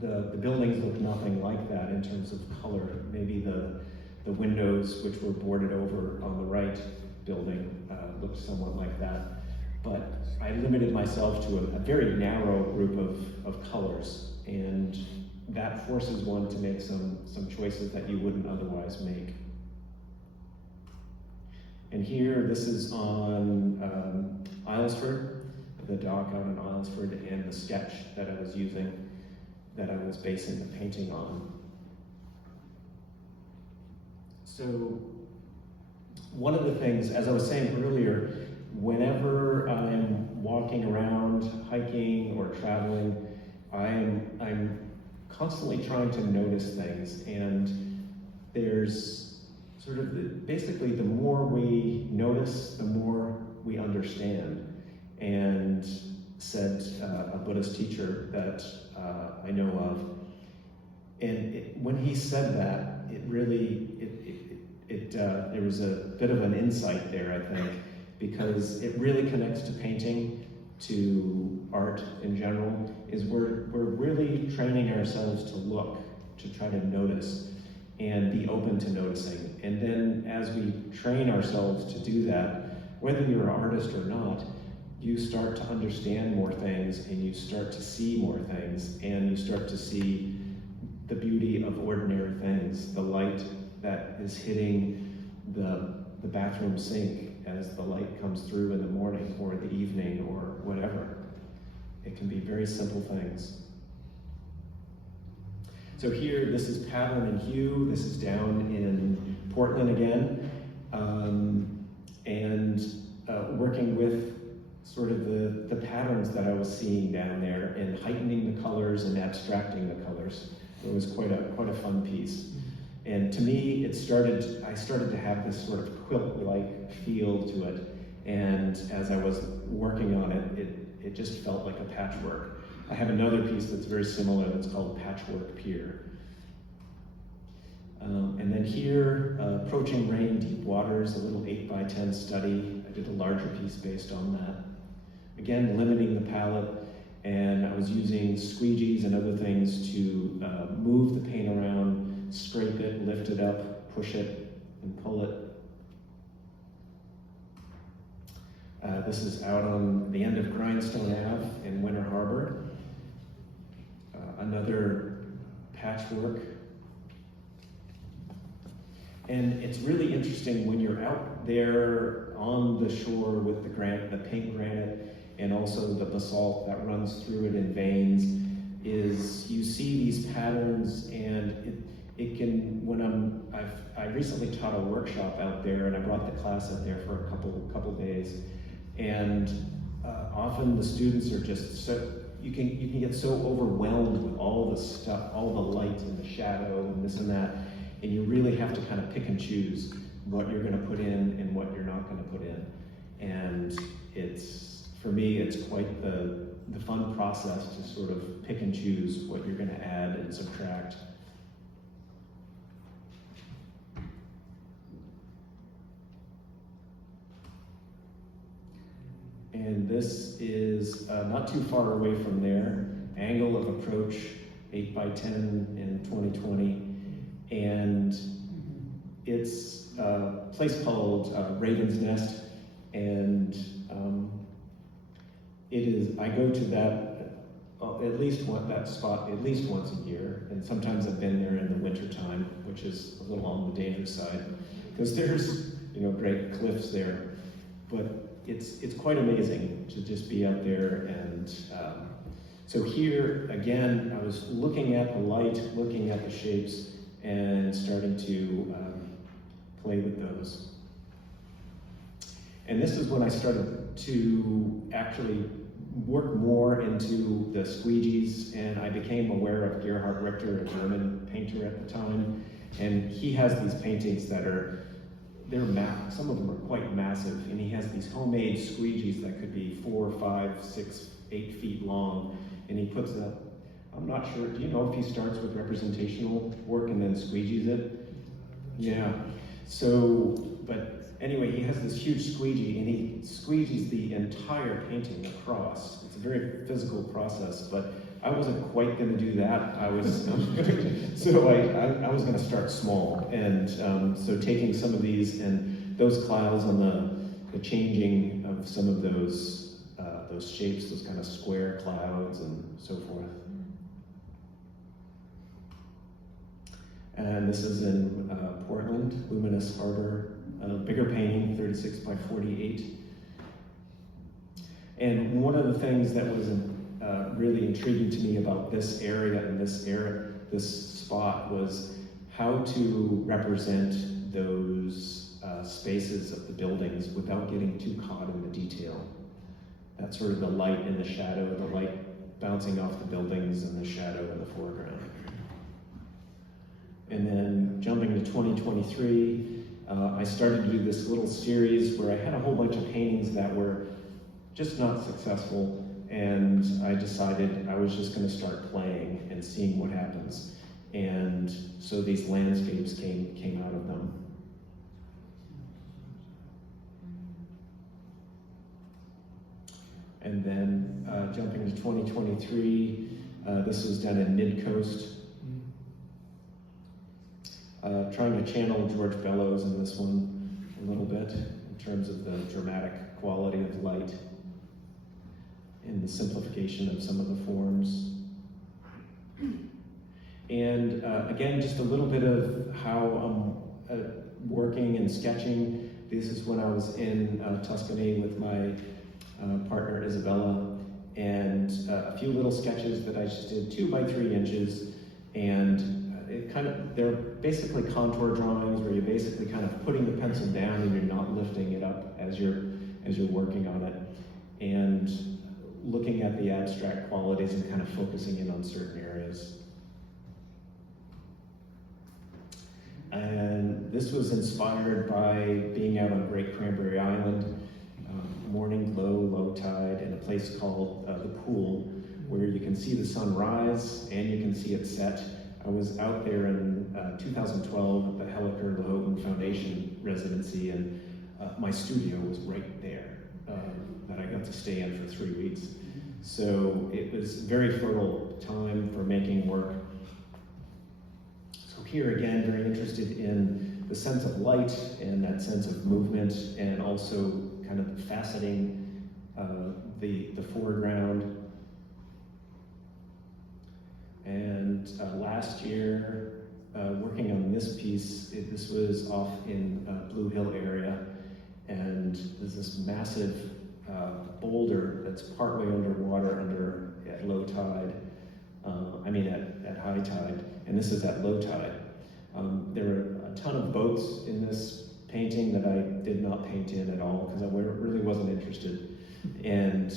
The buildings look nothing like that in terms of color. Maybe the windows, which were boarded over on the right building, looked somewhat like that. But I limited myself to a very narrow group of colors, and that forces one to make some choices that you wouldn't otherwise make. And here, this is on Islesford, the dock out in Islesford, and the sketch that I was using, that I was basing the painting on. So, one of the things, as I was saying earlier, whenever I'm walking around, hiking, or traveling, I'm constantly trying to notice things, and there's sort of basically the more we notice, the more we understand. And said a Buddhist teacher that I know of, and when he said that, it really, there was a bit of an insight there, I think, because it really connects to painting, to art in general, is we're really training ourselves to look, to try to notice, and be open to noticing. And then as we train ourselves to do that, whether you're an artist or not, you start to understand more things, and you start to see more things, and you start to see the beauty of ordinary things, the light that is hitting the bathroom sink as the light comes through in the morning or the evening or whatever. It can be very simple things. So here, this is pattern and hue. This is down in Portland again, and working with sort of the patterns that I was seeing down there, and heightening the colors and abstracting the colors. It was quite a fun piece. And to me, I started to have this sort of quilt-like feel to it. And as I was working on it, it just felt like a patchwork. I have another piece that's very similar that's called Patchwork Pier. And then here, Approaching Rain, Deep Waters, a little 8x10 study. I did a larger piece based on that. Again, limiting the palette, and I was using squeegees and other things to move the paint around, scrape it, lift it up, push it, and pull it. This is out on the end of Grindstone Ave in Winter Harbor. Another patchwork. And it's really interesting when you're out there on the shore with the pink granite, and also the basalt that runs through it in veins, is you see these patterns, and it can, I recently taught a workshop out there, and I brought the class out there for a couple days, and often the students are just so, you can get so overwhelmed with all the stuff, all the light and the shadow and this and that, and you really have to kind of pick and choose. what you're going to put in and what you're not going to put in. And for me, it's quite the fun process to sort of pick and choose what you're going to add and subtract. And this is not too far away from there. Angle of approach, 8 by 10 in 2020. And it's a place called Raven's Nest. And I go to that that spot at least once a year. And sometimes I've been there in the winter time, which is a little on the dangerous side, because there's great cliffs there. But it's quite amazing to just be out there. And so here, again, I was looking at the light, looking at the shapes, and starting to play with those. And this is when I started to actually work more into the squeegees, and I became aware of Gerhard Richter, a German painter at the time. And he has these paintings that some of them are quite massive, and he has these homemade squeegees that could be 4, 5, 6, 8 feet long, and he puts that, I'm not sure, do you know if he starts with representational work and then squeegees it? Yeah, so, but anyway, he has this huge squeegee, and he squeegees the entire painting across. It's a very physical process, but I wasn't quite going to do that. I was going to start small, and so taking some of these and those clouds on the changing of some of those shapes, those kind of square clouds and so forth. And this is in Portland, Luminous Harbor, bigger painting, 36 by 48. And one of the things that was really intriguing to me about this area and this spot was how to represent those spaces of the buildings without getting too caught in the detail. That's sort of the light and the shadow, the light bouncing off the buildings and the shadow in the foreground. And then jumping to 2023, I started to do this little series where I had a whole bunch of paintings that were just not successful, and I decided I was just going to start playing and seeing what happens. And so these landscapes came out of them. And then jumping to 2023, this was done in Mid-Coast. Trying to channel George Bellows in this one a little bit in terms of the dramatic quality of light and the simplification of some of the forms. And again, just a little bit of how I'm working and sketching. This is when I was in Tuscany with my partner Isabella, and a few little sketches that I just did 2 by 3 inches, and they're basically contour drawings where you're basically kind of putting the pencil down and you're not lifting it up as you're working on it, and looking at the abstract qualities and kind of focusing in on certain areas. And this was inspired by being out on Great Cranberry Island, morning glow, low tide, in a place called the Pool, where you can see the sun rise and you can see it set. I was out there in 2012 at the Helliker Lahoughton Foundation residency, and my studio was right there that I got to stay in for 3 weeks. So it was very fertile time for making work. So here again, very interested in the sense of light and that sense of movement, and also kind of faceting the foreground. And last year, working on this piece, this was off in Blue Hill area, and there's this massive boulder that's partway underwater at low tide, at high tide, and this is at low tide. There were a ton of boats in this painting that I did not paint in at all because I really wasn't interested. And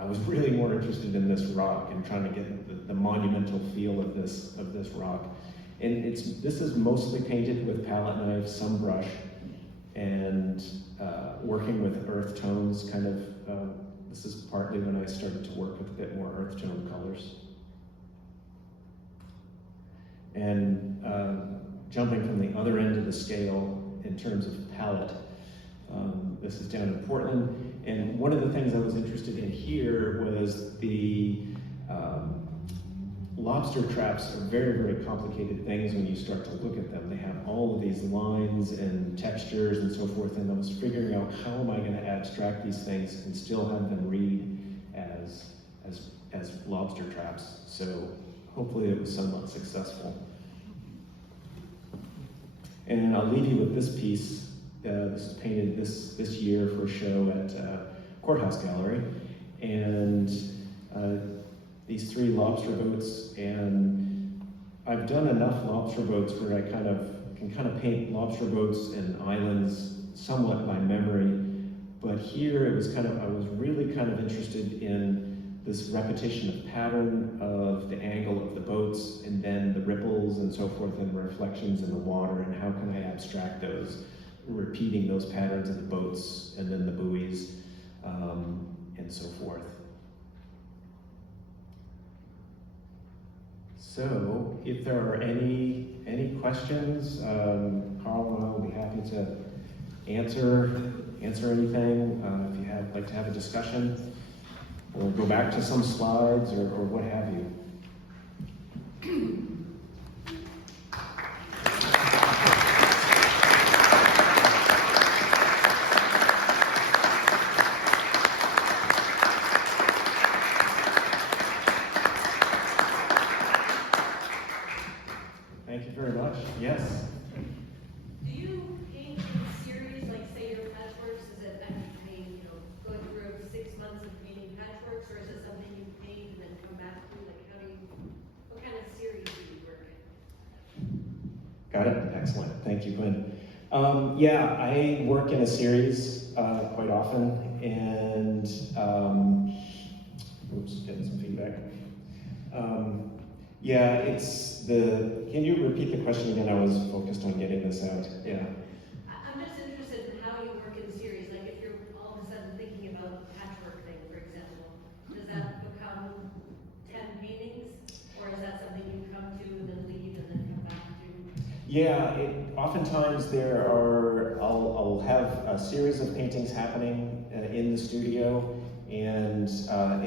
I was really more interested in this rock and trying to get the monumental feel of this rock. And this is mostly painted with palette knife, some brush, and working with earth tones, kind of, this is partly when I started to work with a bit more earth tone colors. And jumping from the other end of the scale in terms of palette, this is down in Portland, and one of the things I was interested in here was the lobster traps are very, very complicated things when you start to look at them. They have all of these lines and textures and so forth, and I was figuring out how am I going to abstract these things and still have them read as lobster traps. So hopefully it was somewhat successful. And I'll leave you with this piece. This is painted this year for a show at Courthouse Gallery, and these 3 lobster boats, and I've done enough lobster boats where I can kind of paint lobster boats and islands somewhat by memory, but here it was I was really kind of interested in this repetition of pattern of the angle of the boats and then the ripples and so forth and reflections in the water, and how can I abstract those, repeating those patterns in the boats and then the buoys and so forth. So, if there are any questions, Carl and I will be happy to answer anything. If you like to have a discussion, or go back to some slides, or what have you. Thank you very much. Yes? Do you paint in series, like say your patchworks? Is it going through 6 months of painting patchworks, or is it something you paint and then come back to? Like what kind of series do you work in? Got it. Excellent. Thank you, Gwen. Yeah, I work in a series quite often, and oops, getting some feedback. Yeah, can you repeat the question again? I was focused on getting this out. Yeah. I'm just interested in how you work in series. Like if you're all of a sudden thinking about a patchwork thing, for example, does that become 10 paintings? Or is that something you come to and then leave and then come back to? Yeah, oftentimes I'll have a series of paintings happening in the studio, and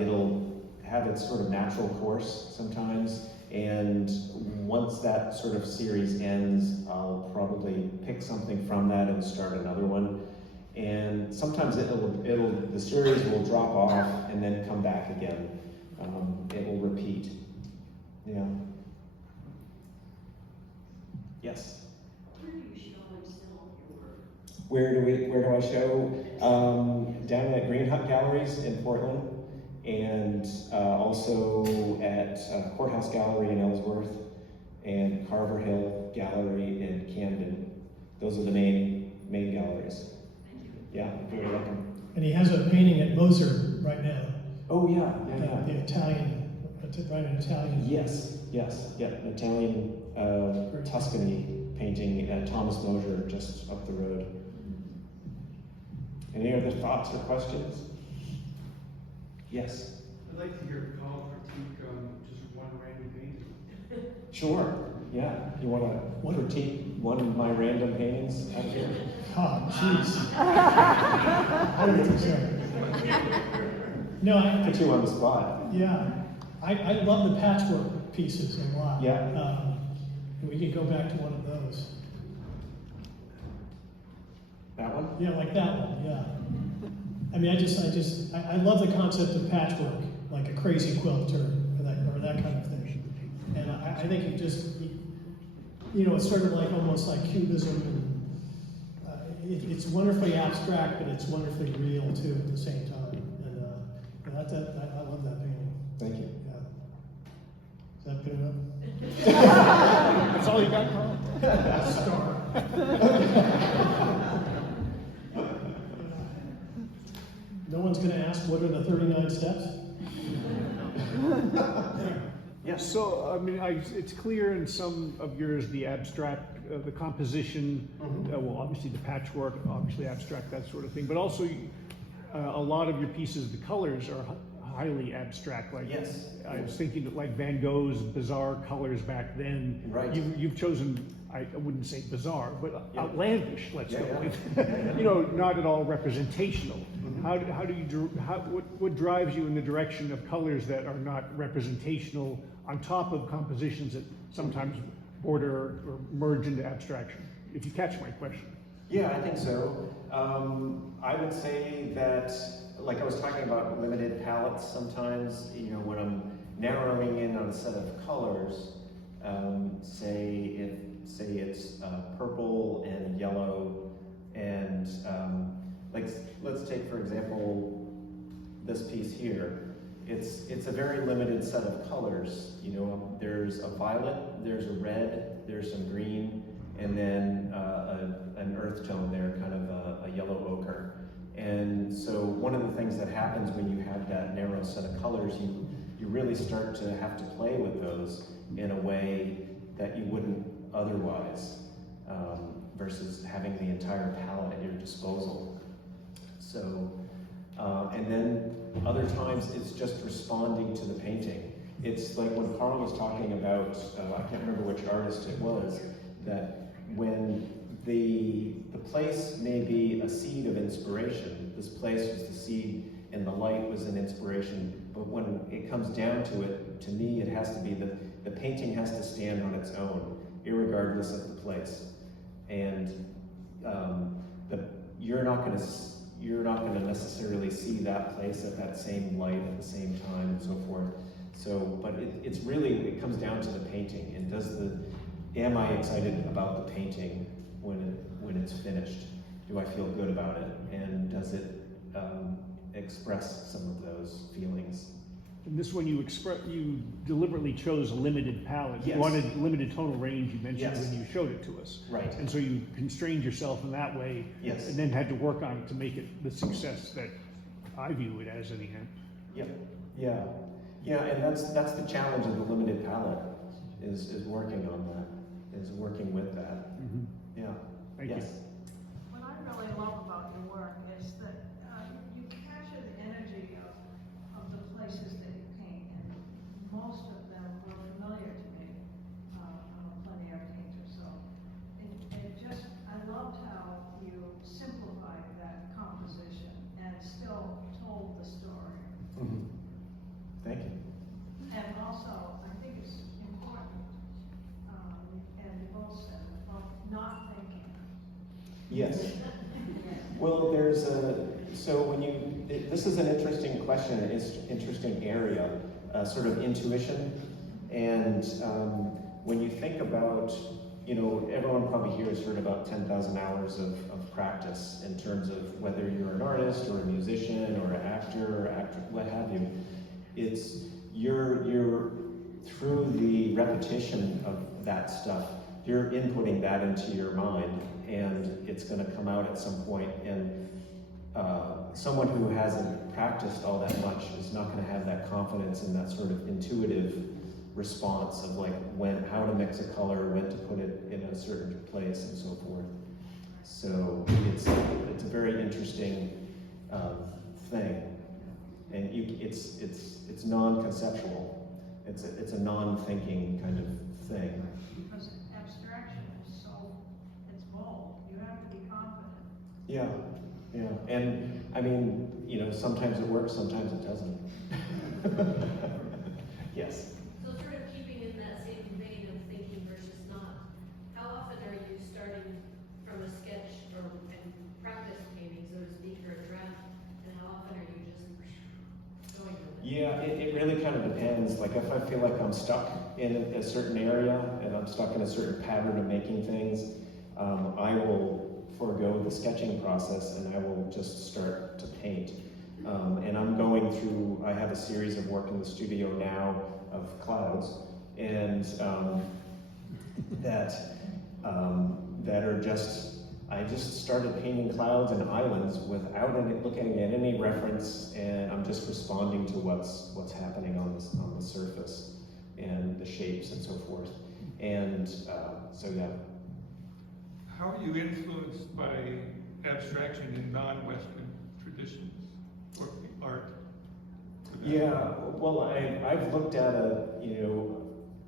it'll have its sort of natural course sometimes. And once that sort of series ends, I'll probably pick something from that and start another one. And sometimes the series will drop off and then come back again. It will repeat. Yeah. Yes. Where do you show and sell your work? Where do I show? Down at Green Hut Galleries in Portland, and also at Courthouse Gallery in Ellsworth, and Carver Hill Gallery in Camden. Those are the main galleries. Thank you. Yeah, you're very welcome. And he has a painting at Moser right now. Oh yeah. The Italian, right, an Italian. Yes, yeah, an Italian Tuscany painting at Thomas Moser just up the road. Any other thoughts or questions? Yes. I'd like to hear Carl critique just one random painting. Sure. Yeah. You want to critique one of my random paintings out here? Oh, jeez. I don't think so. No, Put you on the spot. yeah. I love the patchwork pieces a lot. Yeah. We could go back to one of those. That one? Yeah, like that one, yeah. I mean, I love the concept of patchwork, like a crazy quilt or that kind of thing. And I think it just, it's sort of like almost like Cubism, and it's wonderfully abstract, but it's wonderfully real too at the same time. And I love that painting. Thank you. Yeah. Is that good enough? That's all you got, Carl? Star. No one's going to ask what are the 39 steps? Yes. So, I mean, it's clear in some of yours the abstract the composition, well, obviously the patchwork, obviously abstract, that sort of thing, but also a lot of your pieces, the colors are highly abstract. Like, Yes. I was thinking that like Van Gogh's bizarre colors back then. Right. You've chosen, I wouldn't say bizarre, but outlandish. Let's go with. Yeah. You know, not at all representational. How do you what drives you in the direction of colors that are not representational on top of compositions that sometimes border or merge into abstraction? If you catch my question. Yeah, I think so. I would say that, like I was talking about limited palettes sometimes, you know, when I'm narrowing in on a set of colors, say it's purple and yellow, and like, let's take for example this piece here. It's a very limited set of colors. You know, there's a violet, there's a red, there's some green, and then an earth tone there, kind of a yellow ochre. And so one of the things that happens when you have that narrow set of colors, you really start to have to play with those in a way that you wouldn't otherwise, versus having the entire palette at your disposal. So, and then other times it's just responding to the painting. It's like when Carl was talking about, I can't remember which artist it was, that when the place may be a seed of inspiration, this place was the seed and the light was an inspiration, but when it comes down to it, to me it has to be the painting has to stand on its own, irregardless of the place. And you're not going to necessarily see that place at that same light at the same time and so forth. So, but it's really, it comes down to the painting, and am I excited about the painting when it's finished? Do I feel good about it? And does it express some of those feelings? And this one you deliberately chose a limited palette. Yes. You wanted limited tonal range, you mentioned Yes. when you showed it to us. Right. And so you constrained yourself in that way. Yes. And then had to work on it to make it the success that I view it as anyhow. Yep. Yeah. Yeah, and that's the challenge of the limited palette, is working on that, is working with that. Yeah. Thank you. Yes. What I really love about your work is that you capture the energy of the places that you paint, and most of them were familiar to me. I'm a plein air painter, so I loved how you simplified that composition and still told the story. Thank you. And also, I think it's important, and you both said, about not thinking. Yes. Well, this is an interesting question, an interesting area, sort of intuition. And when you think about, you know, everyone probably here has heard about 10,000 hours of practice in terms of whether you're an artist or a musician or an actor, what have you. It's, you're through the repetition of that stuff, you're inputting that into your mind, and it's going to come out at some point. And someone who hasn't practiced all that much is not going to have that confidence and that sort of intuitive response of like how to mix a color, when to put it in a certain place, and so forth. So it's a very interesting thing, and it's non-conceptual. It's a non-thinking kind of thing. Because abstraction is it's bold. You have to be confident. Yeah, yeah. And I mean, you know, sometimes it works, sometimes it doesn't. Yes. So sort of keeping in that same vein of thinking versus not, how often are you starting from a sketch and practice painting, so to speak, or a draft, and how often are you just going with it? Yeah, it really kind of depends. Like if I feel like I'm stuck in a certain area and I'm stuck in a certain pattern of making things, I will forego the sketching process and I will just start to paint. And I'm going through, I have a series of work in the studio now of clouds, and that are just, I just started painting clouds and islands without looking at any reference, and I'm just responding to what's happening on the surface and the shapes and so forth. And so yeah. How are you influenced by abstraction in non-Western traditions or art? Yeah, well, I've looked at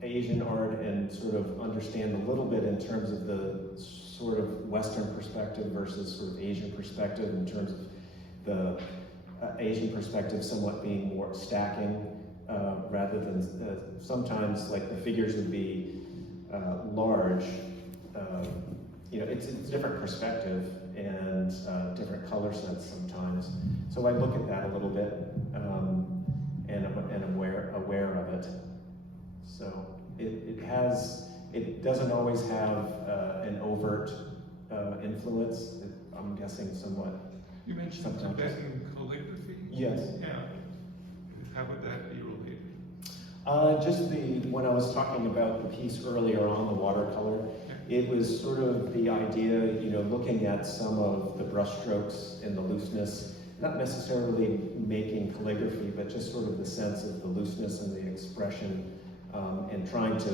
Asian art and sort of understand a little bit in terms of the sort of Western perspective versus sort of Asian perspective, in terms of the Asian perspective somewhat being more stacking rather than sometimes like the figures would be large. It's a different perspective and different color sets sometimes. So I look at that a little bit and I'm aware of it. So it doesn't always have an overt influence. I'm guessing somewhat. You mentioned Sometimes. Tibetan calligraphy? Yes. Yeah. How would that be related? When I was talking about the piece earlier on, the watercolor, it was sort of the idea, looking at some of the brushstrokes and the looseness, not necessarily making calligraphy, but just sort of the sense of the looseness and the expression, and trying to,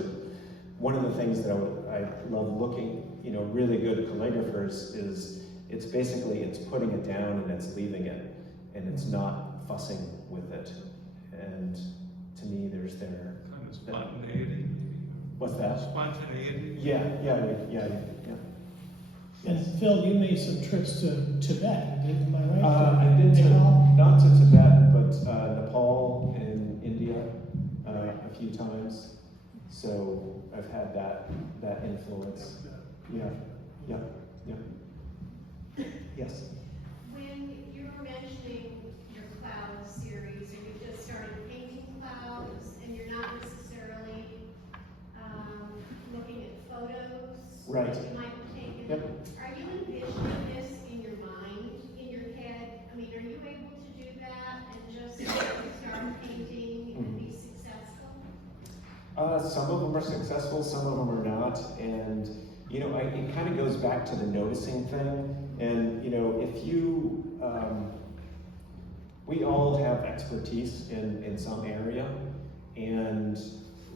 one of the things that I love looking, really good calligraphers is it's putting it down and it's leaving it, and it's not fussing with it. And to me, there's there. Kind of spontaneity. What's that? Spontaneity. Yeah. And Phil, you made some trips to Tibet, am I right? I've been to, Nepal? not to Tibet, but Nepal and India a few times. So I've had that influence. Yeah. Yes. When you were mentioning your cloud series, and you just started painting clouds, and you're not necessarily looking at photos Right. that you might have taken, Yep. are you envisioning this in your mind, in your head? I mean, are you able to do that and just start painting and be successful? Some of them are successful, some of them are not, and it kind of goes back to the noticing thing. And if you, we all have expertise in some area, and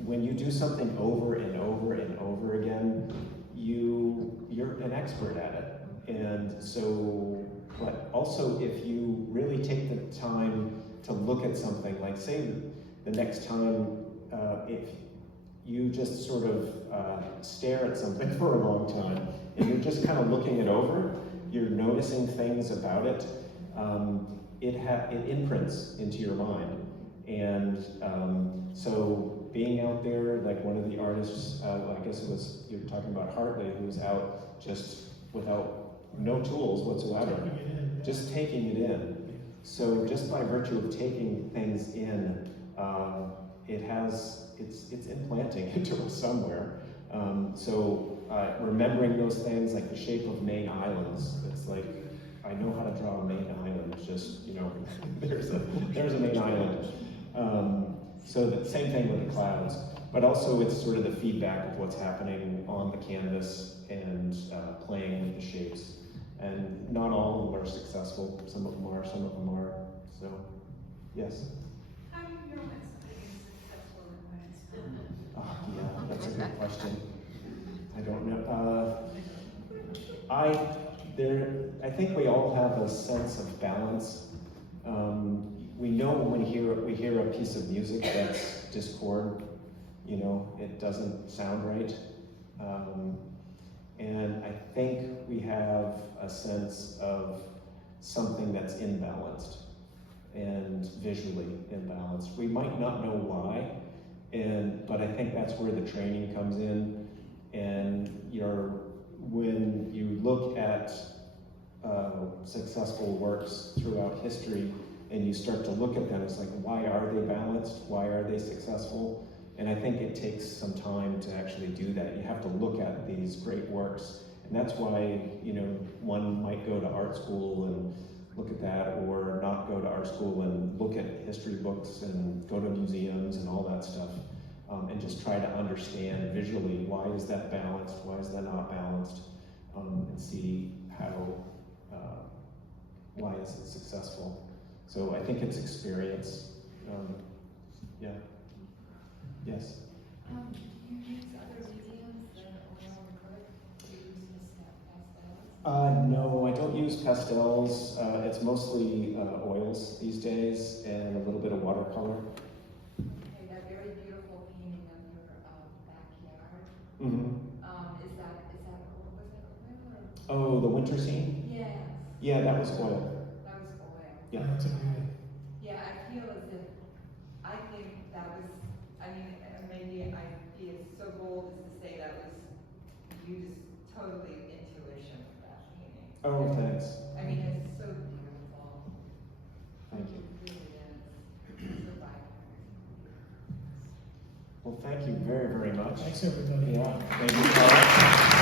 when you do something over and over and over again, you're an expert at it. And so, but also if you really take the time to look at something, like say the next time, if you just sort of stare at something for a long time, and you're just kind of looking it over, you're noticing things about it, it imprints into your mind. And so being out there, like one of the artists, I guess it was, you were talking about Hartley, who was out just without no tools whatsoever, just taking it in. So just by virtue of taking things in, it's implanting into us somewhere. So remembering those things, like the shape of Maine islands, it's like, I know how to draw a Maine island, just, there's a Maine island. So the same thing with the clouds, but also it's sort of the feedback of what's happening on the canvas and playing with the shapes. And not all of them are successful, some of them are, some of them are, so, yes. How do you know when something is successful and when it's not? Oh, yeah, that's a good question. I don't know. I think we all have a sense of balance. We know when we hear a piece of music that's discord, it doesn't sound right. And I think we have a sense of something that's imbalanced and visually imbalanced. We might not know why, but I think that's where the training comes in. And when you look at successful works throughout history and you start to look at them, it's like, why are they balanced? Why are they successful? And I think it takes some time to actually do that. You have to look at these great works. And that's why, one might go to art school and look at that, or not go to art school and look at history books and go to museums and all that stuff. And just try to understand visually, why is that balanced? Why is that not balanced? And see why is it successful? So I think it's experience. Yeah. Yes. Do you use other mediums than oil and acrylic? Do you use this No, I don't use pastels. It's mostly oils these days and a little bit of watercolor. Okay, that very beautiful painting of your backyard. Mm-hmm. Is that oil? Was that oil or? Oh, the winter scene? Yes. Yeah, that was oil. That was oil. Yeah. That's a beauty. Yeah, I feel as if, I think that was, I mean, maybe I'd be so bold as to say that was, you just totally intuition for that painting. Oh, thanks. I mean, it's so beautiful. Thank you. It really is. It's so vibrant. Well, thank you very, very much. Thanks, everybody. Yeah, thank you, Carl.